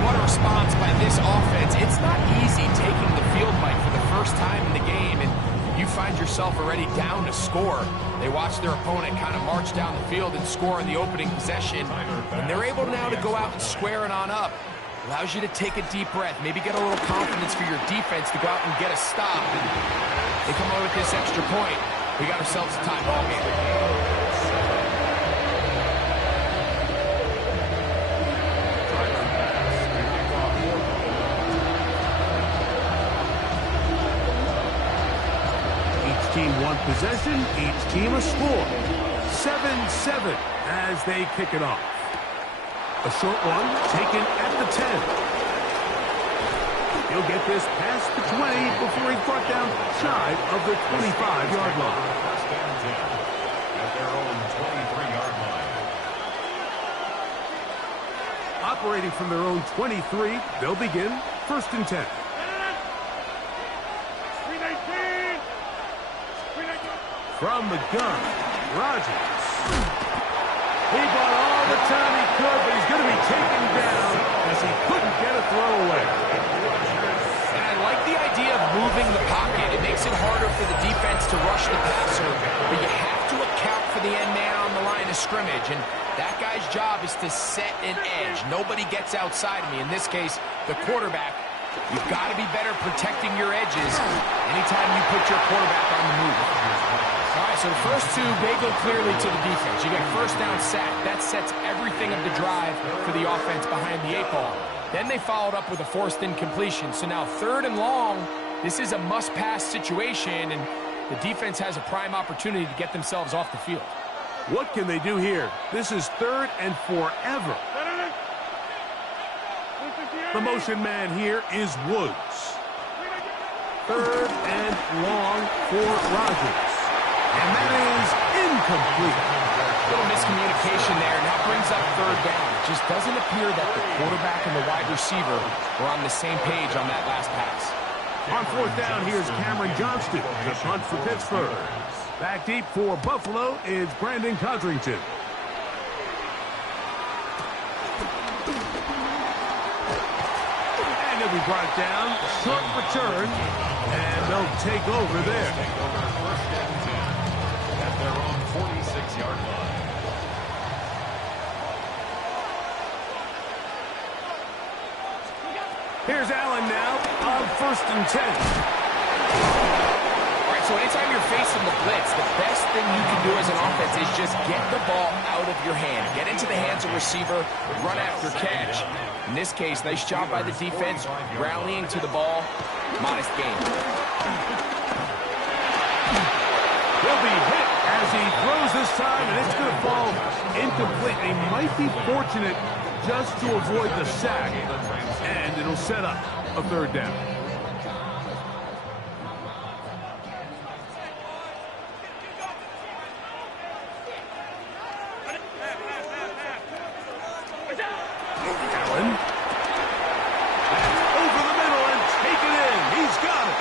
What a response by this offense. It's not easy taking the field, Mike, for the first time in the game, and you find yourself already down to score. They watch their opponent kind of march down the field and score in the opening possession, and they're able now to go out and square it on up. Allows you to take a deep breath, maybe get a little confidence for your defense to go out and get a stop. And they come over with this extra point. We got ourselves a tie ball game. One possession, each team a score. 7-7 as they kick it off. A short one taken at the 10. He'll get this past the 20 before he's brought down shy of the 25-yard line. First and 10 at their own 23-yard line. Operating from their own 23, they'll begin first and 10. From the gun, Rodgers. He bought all the time he could, but he's going to be taken down as he couldn't get a throw away. And I like the idea of moving the pocket. It makes it harder for the defense to rush the passer, but you have to account for the end man on the line of scrimmage, and that guy's job is to set an edge. Nobody gets outside of me. In this case, the quarterback. You've got to be better protecting your edges anytime you put your quarterback on the move. All right, so the first two, they go clearly to the defense. You get a first down sack. That sets everything of the drive for the offense behind the 8-ball. Then they followed up with a forced incompletion. So now 3rd and long, this is a must-pass situation, and the defense has a prime opportunity to get themselves off the field. What can they do here? This is 3rd and forever. The motion man here is Woods. 3rd and long for Rodgers. And that is incomplete. A little miscommunication there. Now brings up 3rd down. It just doesn't appear that the quarterback and the wide receiver were on the same page on that last pass. On 4th down, here's Cameron Johnston, the punt for Pittsburgh. Back deep for Buffalo is Brandon Codrington. And he'll be brought down, short return, and they'll take over there. First and 10 at their own 46-yard line. Here's Allen now on 1st and 10. All right, so anytime you're facing the blitz, the best thing you can do as an offense is just get the ball out of your hand. Get into the hands of receiver, run after catch. In this case, nice job by the defense, rallying to the ball. Modest gain. He'll be hit as he throws this time, and it's going to fall incomplete. He might be fortunate just to avoid the sack, and it'll set up a 3rd down. Allen. Over the middle and taken in. He's got it.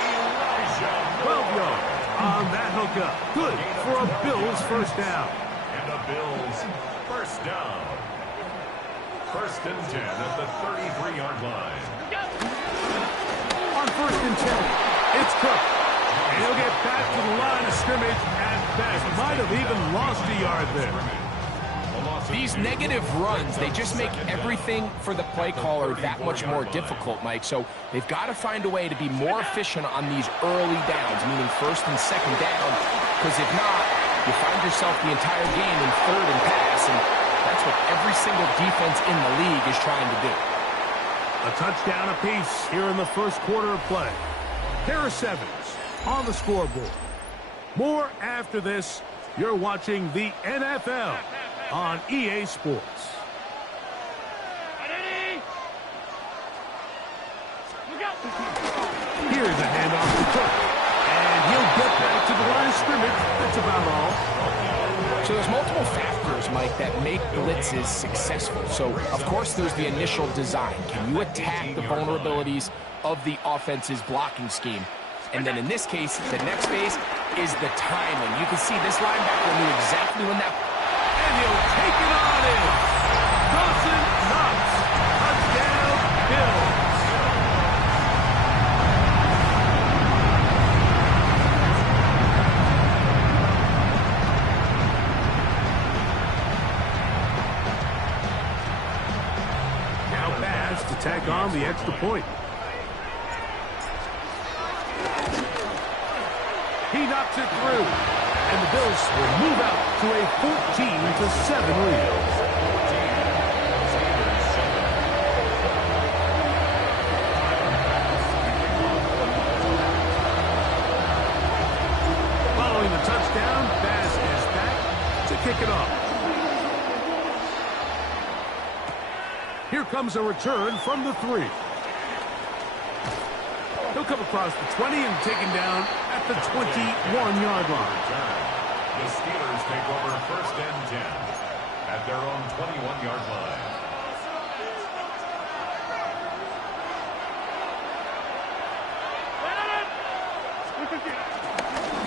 12 yards on that hookup. Good for a Bills first down. And the Bills first down. First and 10 at the 33-yard line. On 1st and 10, it's Cook. And he'll get back to the line of scrimmage at best. Might have even lost a yard there. These negative runs, they just make everything for the play caller that much more difficult, Mike. So they've got to find a way to be more efficient on these early downs, meaning 1st and 2nd down, because if not, you find yourself the entire game in 3rd and pass, and that's what every single defense in the league is trying to do. A touchdown apiece here in the first quarter of play. Harris Evans on the scoreboard. More after this. You're watching the NFL on EA Sports. Here's a handoff to Cook. And he'll get back to the line of scrimmage. That's about all. So there's multiple factors, Mike, that make blitzes successful. So, of course, there's the initial design. Can you attack the vulnerabilities of the offense's blocking scheme? And then in this case, the next phase is the timing. You can see this linebacker knew exactly when that... And he'll take it on in. Dawson Knox. Touchdown, Bills. To tack on the extra point. He knocks it through, and the Bills will move out to a 14-7 lead. Following the kick it off. Here comes a return from the 3. He'll come across the 20 and taken down at the 21-yard line. The Steelers take over 1st and 10 at their own 21-yard line.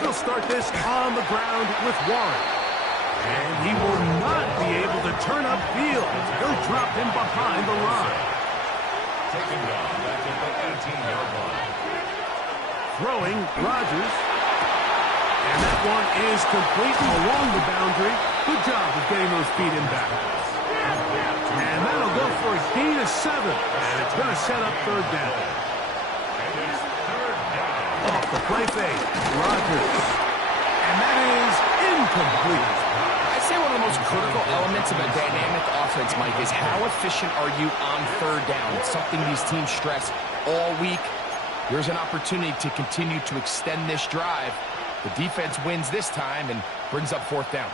He'll start this on the ground with Warren. And he will not be able to turn upfield. He'll drop him behind the line. Taken down back at the 18-yard line. Throwing, Rodgers. And that one is complete along the boundary. Good job of getting those feet in back. And that'll go for a gain of 7. And it's going to set up 3rd down. And it's 3rd down. Off the play fake, Rodgers. And that is incomplete. I'd say one of the most critical elements of a dynamic offense, Mike, is how efficient are you on 3rd down? It's something these teams stress all week. Here's an opportunity to continue to extend this drive. The defense wins this time and brings up 4th down.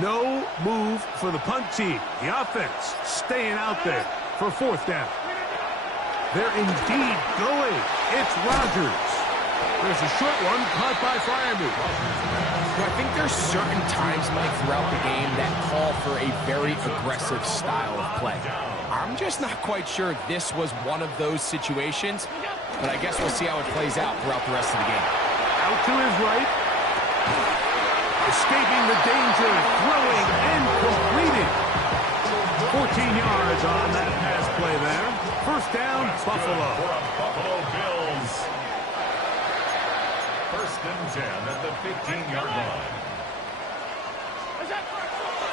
No move for the punt team. The offense staying out there for 4th down. They're indeed going. It's Rodgers. There's a short one caught by Freiermuth. I think there's certain times, Mike, throughout the game that call for a very aggressive style of play. I'm just not quite sure this was one of those situations, but I guess we'll see how it plays out throughout the rest of the game. Out to his right. Escaping the danger, throwing and completing. 14 yards on that pass play there. 1st down, Buffalo. For a Buffalo Bills. 1st and 10 at the 15-yard line.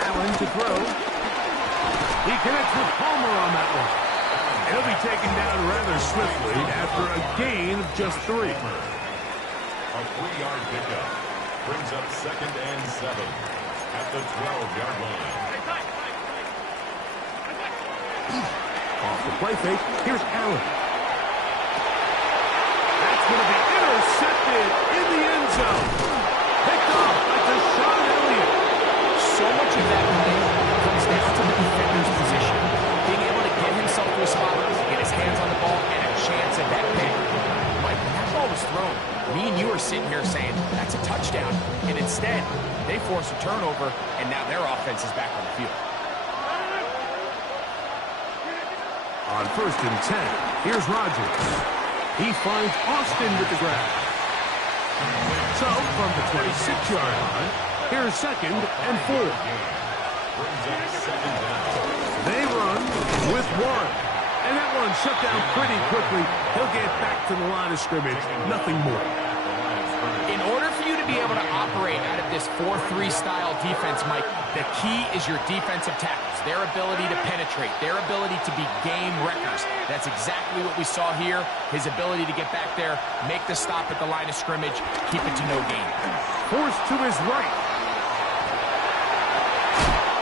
Allen to throw. He connects with Palmer on that one. He'll be taken down rather swiftly after a gain of just 3. A 3-yard pickup brings up 2nd and 7 at the 12-yard line. Off the play fake, here's Allen. That's going to be intercepted in the end zone. Picked off by Deshaun Elliott. So much of that play comes down to the defender's position. Being able to get himself to a spot, get his hands on the ball, and a chance at that pick. Mike, when that ball was thrown, me and you are sitting here saying, that's a touchdown. And instead, they force a turnover, and now their offense is back on the field. On 1st and 10, here's Rodgers. He finds Austin with the grab. So, from the 26-yard line, here's 2nd and 4. They run with Warren. And that one shut down pretty quickly. He'll get back to the line of scrimmage. Nothing more. In order for you to be able to operate out of this 4-3 style defense, Mike, the key is your defensive tackles, their ability to penetrate, their ability to be game wreckers. That's exactly what we saw here, his ability to get back there, make the stop at the line of scrimmage, keep it to no gain. Forced to his right.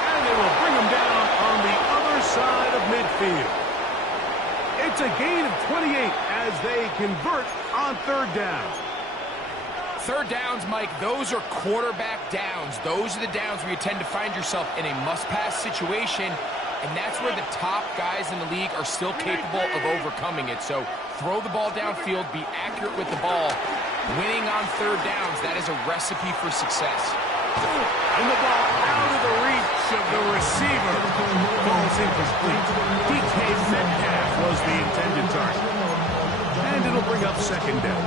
And they will bring him down on the other side of midfield. It's a gain of 28 as they convert on 3rd down. 3rd downs, Mike, those are quarterback downs. Those are the downs where you tend to find yourself in a must-pass situation, and that's where the top guys in the league are still capable of overcoming it. So throw the ball downfield, be accurate with the ball. Winning on 3rd downs, that is a recipe for success. And the ball out of the reach of the receiver. Ball's incomplete. DK Metcalf was the intended target. And it'll bring up 2nd down.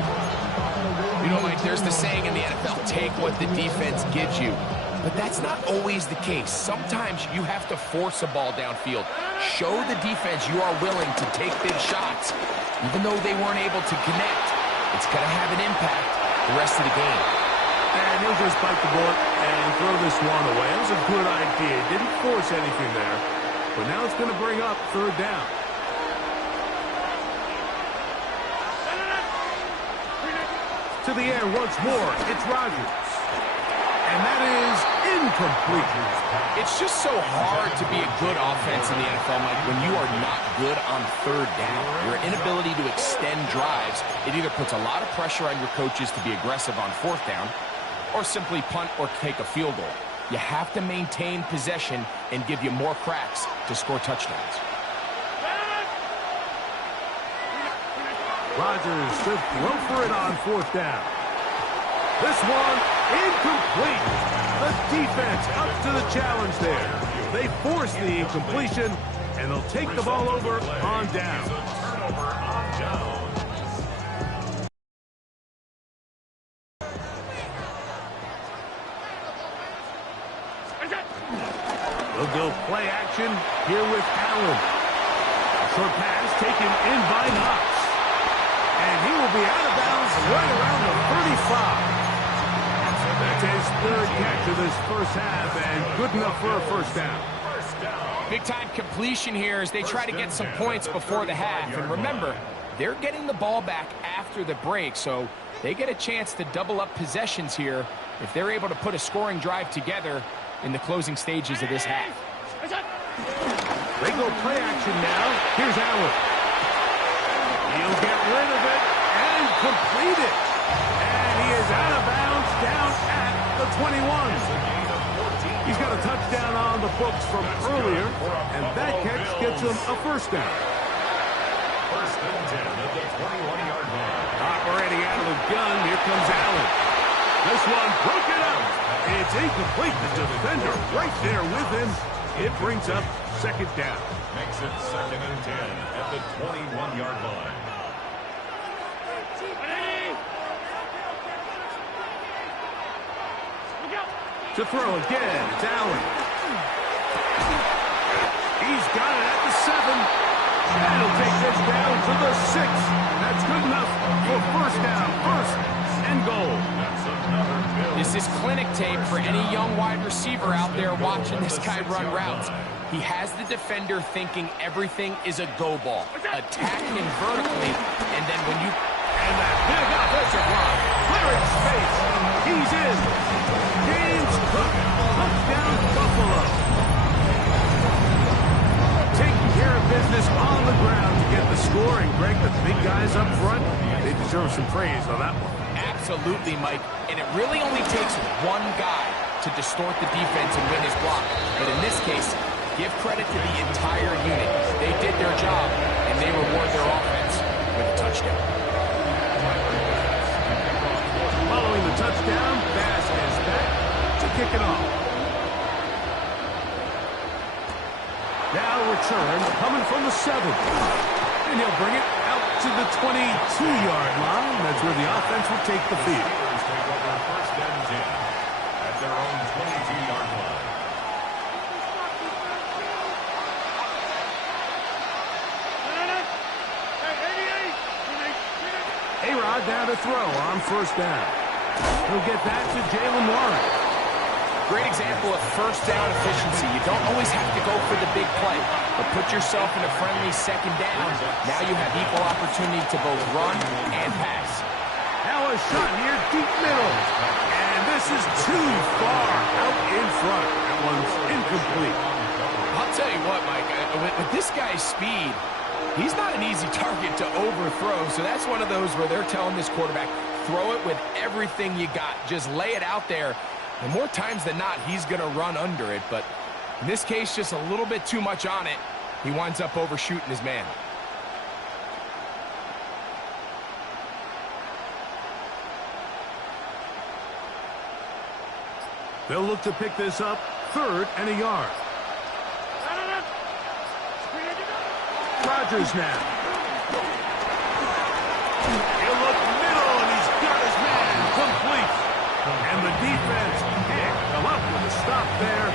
You know, Mike, there's the saying in the NFL, take what the defense gives you. But that's not always the case. Sometimes you have to force a ball downfield. Show the defense you are willing to take big shots. Even though they weren't able to connect, it's going to have an impact the rest of the game. And he'll just bite the bullet and throw this one away. It was a good idea. Didn't force anything there. But now it's going to bring up 3rd down. To the air once more. It's Rodgers. And that is incomplete. It's just so hard to be a good offense in the NFL, Mike, when you are not good on third down. Your inability to extend drives, it either puts a lot of pressure on your coaches to be aggressive on fourth down or simply punt or take a field goal. You have to maintain possession and give you more cracks to score touchdowns. Rodgers should throw for it on fourth down. This one, incomplete. The defense up to the challenge there. They force the incompletion, and they'll take the ball over on down. Turnover on down. They'll go play action here with Allen. Short pass taken in by Knox. And he will be out of bounds right around the 35. That's his third catch of this first half, and good enough for a first down. Big-time completion here as they try to get some points before the half. And remember, they're getting the ball back after the break, so they get a chance to double up possessions here if they're able to put a scoring drive together in the closing stages of this half. They go play action now. Here's Allen. He'll get rid of it and complete it. And he is out of bounds down at the 21. He's got a touchdown on the books from earlier, and that catch gets him a first down. First and 10 at the 21-yard line. Operating out of the gun, here comes Allen. This one broken up. It's incomplete. The defender right there with him. It brings up second down. Makes it second and 10 at the 21-yard line. To throw again, it's Allen. He's got it at the 7. And he'll take this down to the 6. That's good enough for first down. First and goal. That's another bill. This is clinic tape for any young wide receiver out there watching this guy run routes. He has the defender thinking everything is a go ball. Attack him vertically, and then when you... And that big offensive line. Clearing space. He's in. James Cook. Touchdown, Buffalo. Taking care of business on the ground to get the score. And Greg, the big guys up front, they deserve some praise on that one. Absolutely, Mike. And it really only takes one guy to distort the defense and win his block. But in this case, give credit to the entire unit. They did their job, and they reward their offense with a touchdown. Following the touchdown, Bass is back to kick it off. Now return coming from the 7. And he'll bring it out to the 22-yard line. That's where the offense will take the field. Take over first and 10 at their own 22-yard line. A-Rod down to throw on first down. He'll get that to Jalen Warren. Great example of first down efficiency. You don't always have to go for the big play, but put yourself in a friendly second down. Now you have equal opportunity to both run and pass. Now a shot here, deep middle. And this is too far out in front. That one's incomplete. I'll tell you what, Mike, with this guy's speed, he's not an easy target to overthrow. So that's one of those where they're telling this quarterback, throw it with everything you got. Just lay it out there. And more times than not, he's going to run under it. But in this case, just a little bit too much on it. He winds up overshooting his man. They'll look to pick this up, 3rd and a yard. Rodgers now. He'll look middle, and he's got his man complete. And the defense can't come up with a stop there.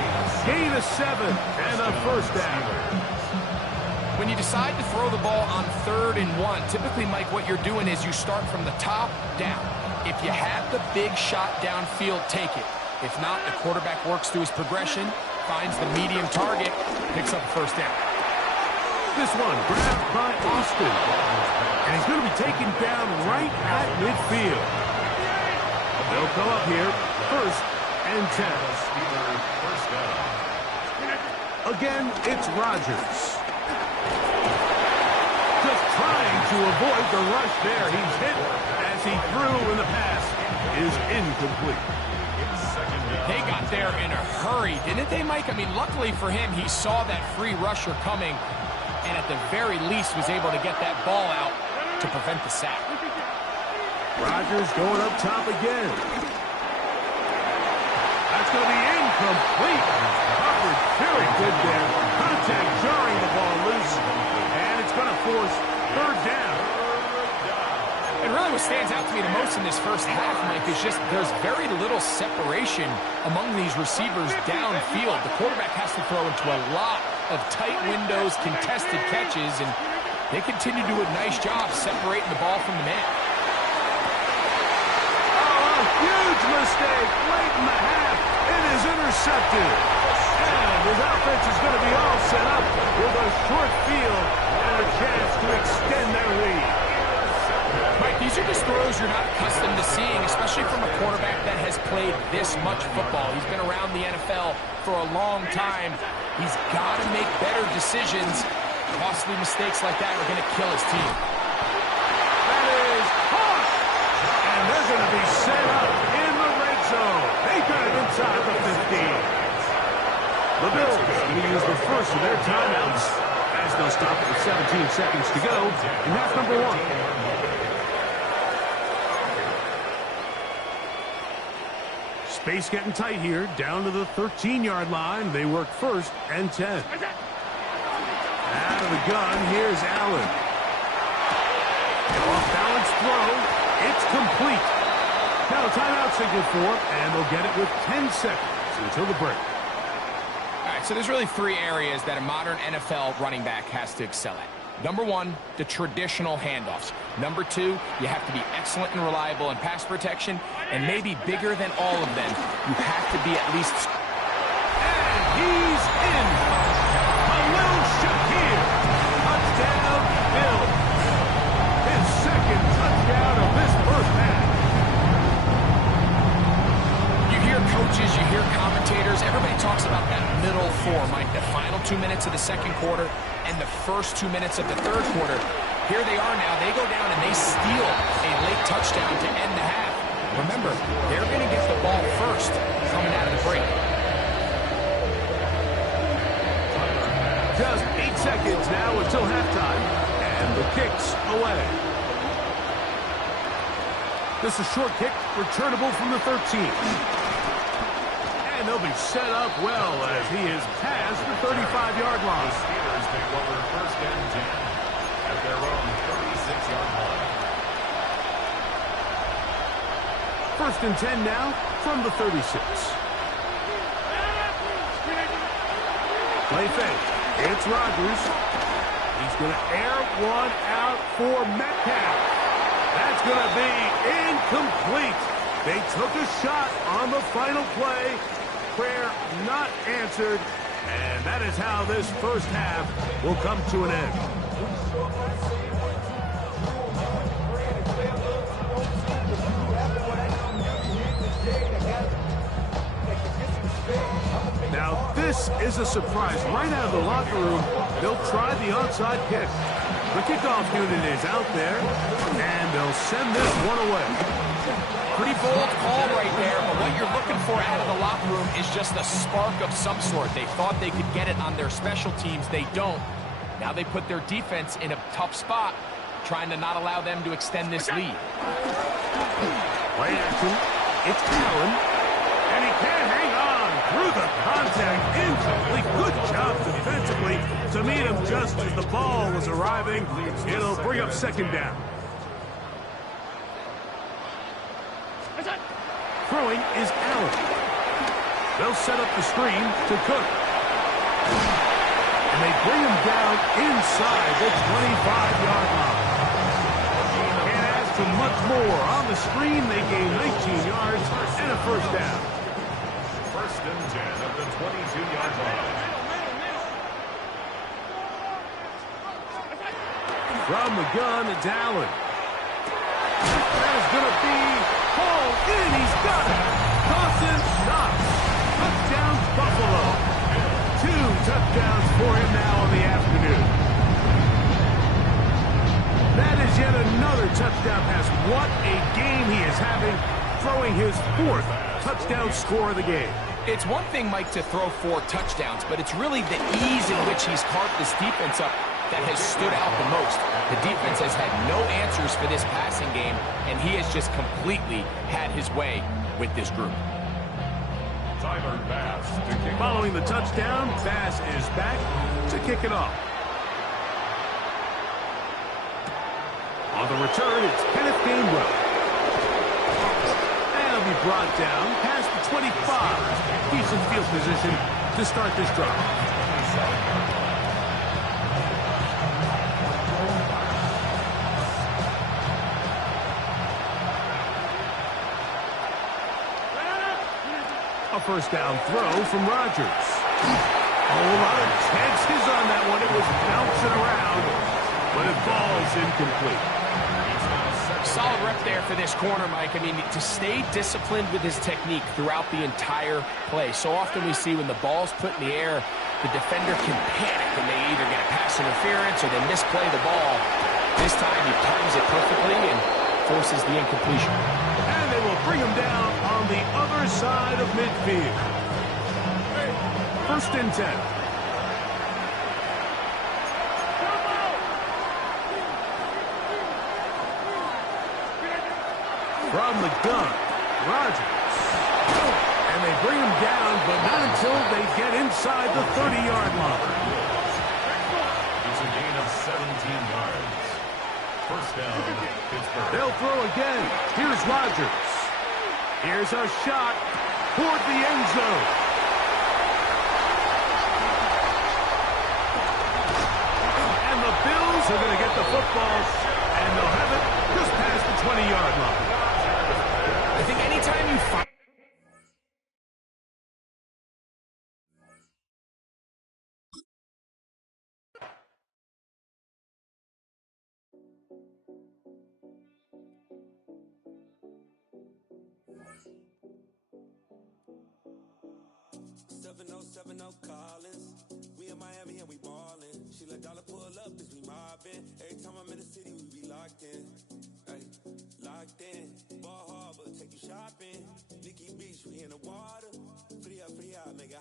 Gain of 7 and a first down. When you decide to throw the ball on 3rd and 1, typically, Mike, what you're doing is you start from the top down. If you have the big shot downfield, take it. If not, the quarterback works through his progression, finds the medium target, picks up first down. This one grabbed by Austin. And he's going to be taken down right at midfield. They'll come up here, 1st and 10. Again, it's Rodgers. Just trying to avoid the rush there. He's hit as he threw, and the pass is incomplete. They got there in a hurry, didn't they, Mike? I mean, luckily for him, he saw that free rusher coming, and at the very least was able to get that ball out to prevent the sack. Rodgers going up top again. That's going to be incomplete. Covered very good there. Contact jarring the ball loose, and it's going to force third down. And really what stands out to me the most in this first half, Mike, is just there's very little separation among these receivers downfield. The quarterback has to throw into a lot of tight windows, contested catches, and they continue to do a nice job separating the ball from the man. Oh, a huge mistake late in the half. It is intercepted. And his offense is going to be all set up with a short field and a chance to extend their lead. Mike, these are just throws you're not accustomed to seeing, especially from a quarterback that has played this much football. He's been around the NFL for a long time. He's got to make better decisions. Costly mistakes like that are going to kill his team. That is caught. And they're going to be set up in the red zone. They got it inside the 15. The Bills are going to use the first of their timeouts as they'll stop it with 17 seconds to go in half number 1. Space getting tight here, down to the 13-yard line. They work first and 10. Out of the gun, here's Allen. Off-balance throw. It's complete. Now a timeout signal for, and they'll get it with 10 seconds until the break. All right, so there's really three areas that a modern NFL running back has to excel at. Number one, the traditional handoffs. Number two, you have to be excellent and reliable in pass protection. And maybe bigger than all of them, you have to be at least... And he's in. Khalil Shakir. Touchdown, Bills. His second touchdown of this first half. You hear coaches, you hear commentators, everybody talks about that middle four, Mike, the final 2 minutes of the second quarter and the first 2 minutes of the third quarter. Here they are now. They go down and they steal a late touchdown to end the half. Remember, they're going to get the ball first coming out of the break. Just 8 seconds now until halftime, and the kick's away. This is a short kick, returnable from the 13. And they'll be set up well as he is past the 35-yard line. The Steelers take over first and 10 at their own 36-yard line. First and 10 now from the 36. Play fake. It's Rodgers. He's going to air one out for Metcalf. That's going to be incomplete. They took a shot on the final play. Prayer not answered. And that is how this first half will come to an end. Now, this is a surprise. Right out of the locker room, they'll try the onside kick. The kickoff unit is out there, and they'll send this one away. Pretty bold call right there, but what you're looking for out of the locker room is just a spark of some sort. They thought they could get it on their special teams. They don't. Now they put their defense in a tough spot, trying to not allow them to extend this lead. Play action. It's Allen, and he can't hang on through the contact. Incomplete. Good job defensively to meet him just as the ball was arriving. It'll bring up second down. Throwing is Allen. They'll set up the screen to Cook. And they bring him down inside the 25-yard line. Can't ask for much more. On the screen, they gain 19 yards and a first down. First and 10 at the 22-yard line. From the gun, it's Allen. That is going to be hauled in. He's got it. Dawson stops. Touchdown, Buffalo. 2 to touchdowns for him now on the afternoon. That is yet another touchdown pass. What a game he is having, throwing his 4th touchdown score of the game. It's one thing, Mike, to throw 4 touchdowns, but it's really the ease in which he's carved this defense up that has stood out the most. The defense has had no answers for this passing game, and he has just completely had his way with this group. Tyler Bass to kick Following the touchdown, Bass is back to kick it off. On the return, it's Kenneth Gainwell. And he'll be brought down past the 25. Decent field position to start this drive. A first down throw from Rodgers. A lot of chances on that one. It was bouncing around, but it falls incomplete. Solid rep there for this corner, Mike. I mean, to stay disciplined with his technique throughout the entire play. So often we see when the ball's put in the air, the defender can panic and they either get a pass interference or they misplay the ball. This time he times it perfectly and forces the incompletion. And they will bring him down on the other side of midfield. First and 10. From the gun, Rodgers. And they bring him down, but not until they get inside the 30-yard line. It's a gain of 17 yards. First down, Pittsburgh. They'll throw again. Here's Rodgers. Here's a shot toward the end zone. And the Bills are going to get the football, and they'll have it just past the 20-yard line. I think anytime you find... Collins. We in Miami and we ballin'. She let dollar pull up cause we mobbin'. Every time I'm in the city, we be locked in. Ay, locked in. Ball Harbor, take you shopping. Nikki Beach, we in the water. Free up, make